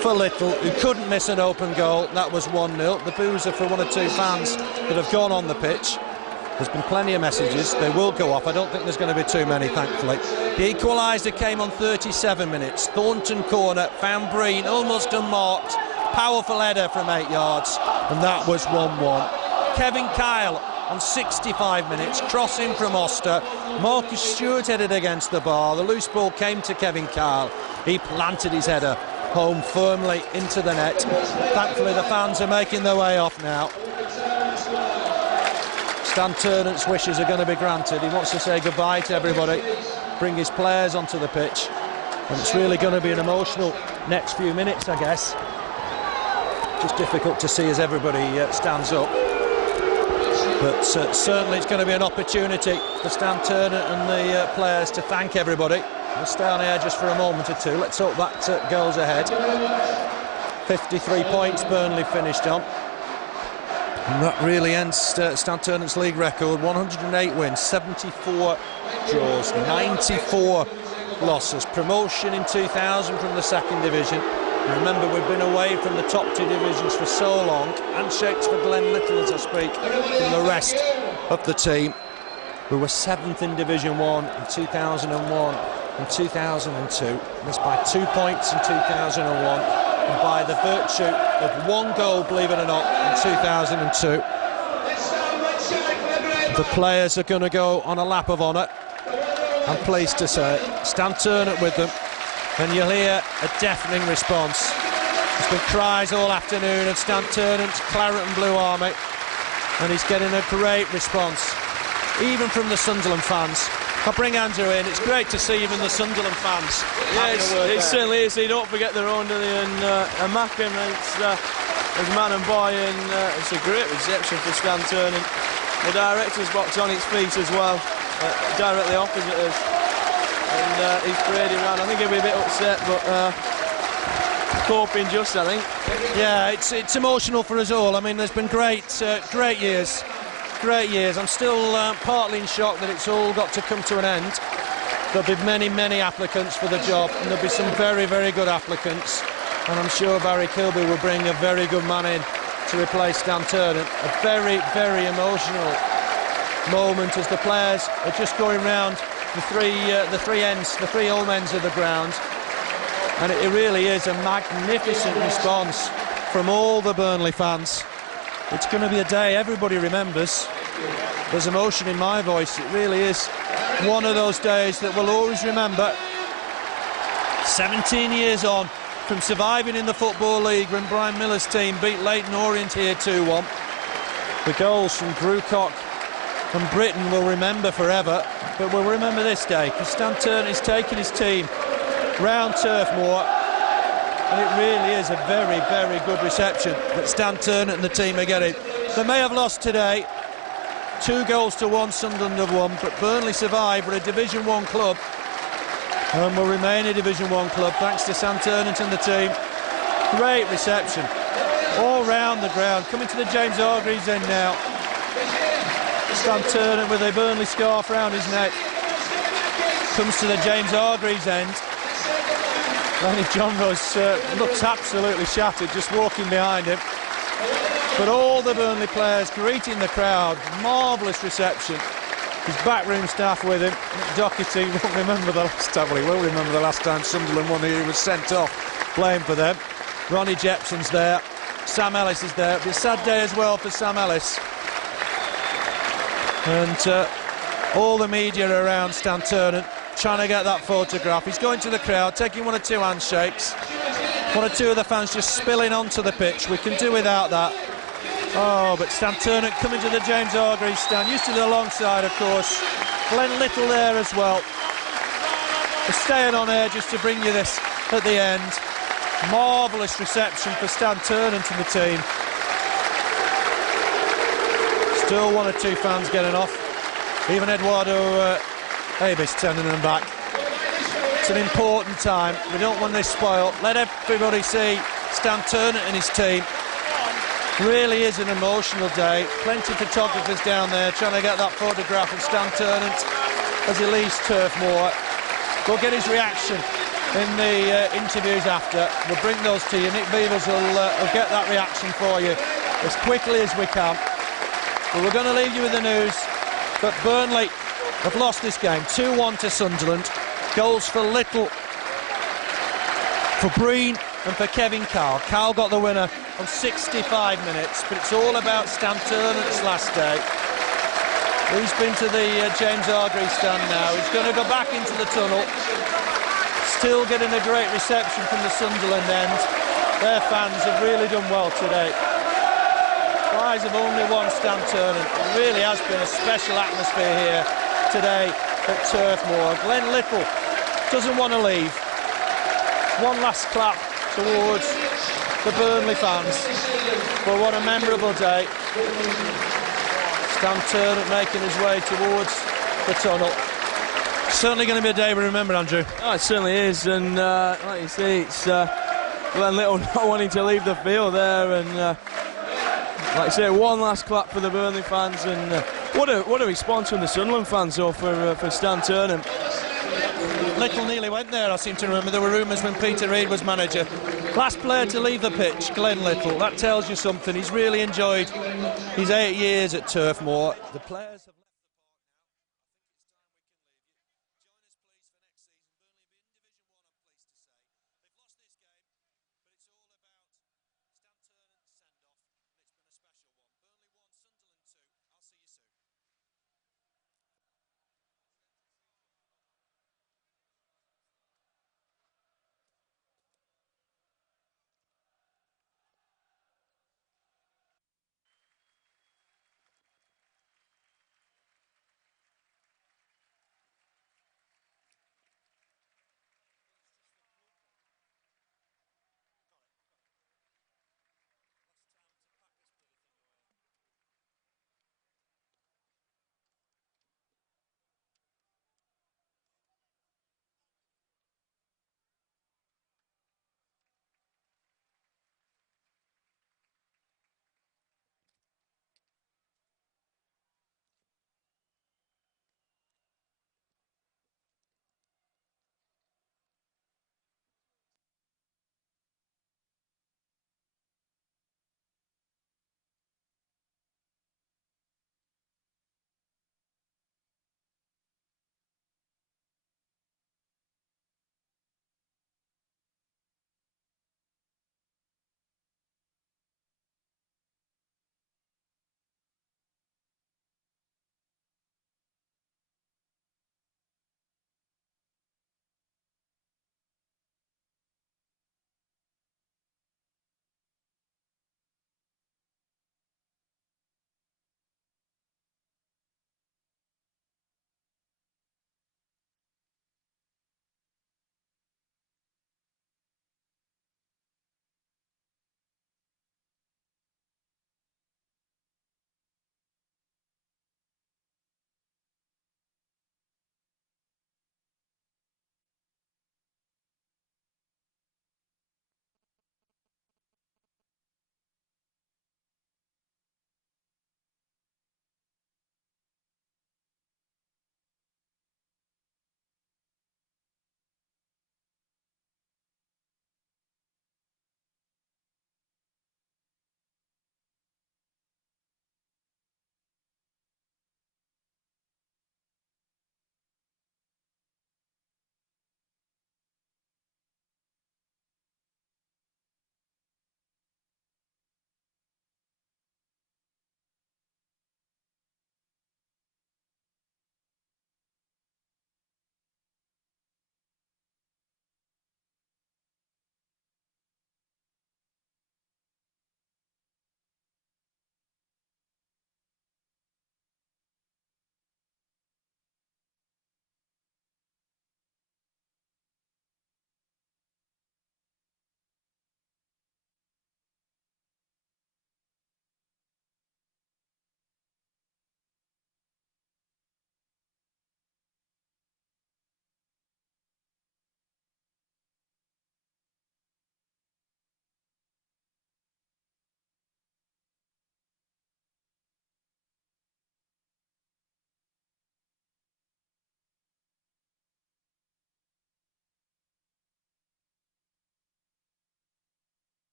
for Little, who couldn't miss an open goal. That was 1-0. The boos are for one or two fans that have gone on the pitch. There's been plenty of messages. They will go off. I don't think there's going to be too many, thankfully. The equaliser came on 37 minutes. Thornton corner, found Breen, almost unmarked. Powerful header from 8 yards, and that was 1-1. Kevin Kyle on 65 minutes, crossing from Oster. Marcus Stewart headed against the bar. The loose ball came to Kevin Kyle. He planted his header home firmly into the net. Thankfully, the fans are making their way off now. Stan Ternent's wishes are going to be granted. He wants to say goodbye to everybody, bring his players onto the pitch, and it's really going to be an emotional next few minutes, I guess. Just difficult to see as everybody stands up, but certainly it's going to be an opportunity for Stan Ternent and the players to thank everybody. We'll stay on air just for a moment or two. Let's hope that goes ahead. 53 points Burnley finished on, and that really ends Stan Ternent's league record. 108 wins, 74 draws, 94 losses. Promotion in 2000 from the second division. Remember, we've been away from the top two divisions for so long. Handshakes for Glen Little as I speak from the rest of the team. We were 7th in Division 1 in 2001 and 2002. Missed by 2 points in 2001 and by the virtue of 1 goal, believe it or not, in 2002. The players are going to go on a lap of honour. I'm pleased to say it. Stan Ternent with them. And you'll hear a deafening response. There's been cries all afternoon of Stan Ternent's Claret and Blue Army, and he's getting a great response, even from the Sunderland fans. I'll bring Andrew in. It's great to see even the Sunderland fans. Yeah, it certainly is. They don't forget their own, do they? And Mackham, it's man and boy, and it's a great reception for Stan Ternent. The director's box on its feet as well, directly opposite us. And he's parading around. I think he'll be a bit upset, but coping just, I think. Yeah, it's emotional for us all. I mean, there's been great years. Great years. I'm still partly in shock that it's all got to come to an end. There'll be many, many applicants for the job, and there'll be some very, very good applicants. And I'm sure Barry Kilby will bring a very good man in to replace Stan Ternent. A very, very emotional moment as the players are just going round the three home ends of the ground, and it really is a magnificent response from all the Burnley fans. It's going to be a day everybody remembers. There's emotion in my voice. It really is one of those days that we'll always remember. 17 years on from surviving in the Football League when Brian Miller's team beat Leyton Orient here 2-1. The goals from Grewcock and Britain will remember forever, but we'll remember this day because Stan Ternent is taking his team round Turf Moor, and it really is a very, very good reception that Stan Ternent and the team are getting. They may have lost today, 2-1 Sunderland have won, but Burnley survived. We're a Division 1 club and will remain a Division 1 club thanks to Stan Ternent and the team. Great reception all round the ground. Coming to the James Hargreaves end now. Stan Ternent with a Burnley scarf round his neck comes to the James Hargreaves end. Johnrose looks absolutely shattered just walking behind him, but all the Burnley players greeting the crowd. Marvellous reception. His backroom staff with him. Doherty won't remember the last time. Well, he will remember the last time Sunderland won. He was sent off playing for them. Ronnie Jepson's there. Sam Ellis is there. It'll be a sad day as well for Sam Ellis. And all the media around Stan Ternent trying to get that photograph. He's going to the crowd, taking 1 or 2 handshakes. 1 or 2 of the fans just spilling onto the pitch. We can do without that. Oh, but Stan Ternent coming to the James Hargreaves stand, used to the long side, of course. Glen Little there as well. They're staying on air just to bring you this at the end. Marvellous reception for Stan Ternent and the team. Still one or two fans getting off. Even Eduardo Abbey's turning them back. It's an important time. We don't want this spoiled. Let everybody see Stan Ternent and his team. Really is an emotional day. Plenty of photographers down there trying to get that photograph of Stan Ternent as he leaves Turf Moor. We'll get his reaction in the interviews after. We'll bring those to you. Nick Beavers will get that reaction for you as quickly as we can. But we're going to leave you with the news that Burnley have lost this game 2-1 to Sunderland. Goals for Little, for Breen and for Kevin Carl. Carl got the winner on 65 minutes, but it's all about Stan Ternent's last day. He's been to the James Hargreaves stand now. He's going to go back into the tunnel. Still getting a great reception from the Sunderland end. Their fans have really done well today. Eyes have only won Stan Ternent. It really has been a special atmosphere here today at Turf Moor. Glen Little doesn't want to leave. One last clap towards the Burnley fans. But what a memorable day. Stan Ternent making his way towards the tunnel. Certainly going to be a day we remember, Andrew. Oh, it certainly is, and like you see, it's Glen Little not wanting to leave the field there, and like I say, one last clap for the Burnley fans, and what a response from the Sunderland fans though for Stan Ternent. Little nearly went there, I seem to remember. There were rumours when Peter Reid was manager. Last player to leave the pitch, Glen Little. That tells you something. He's really enjoyed his 8 years at Turf Moor. The players have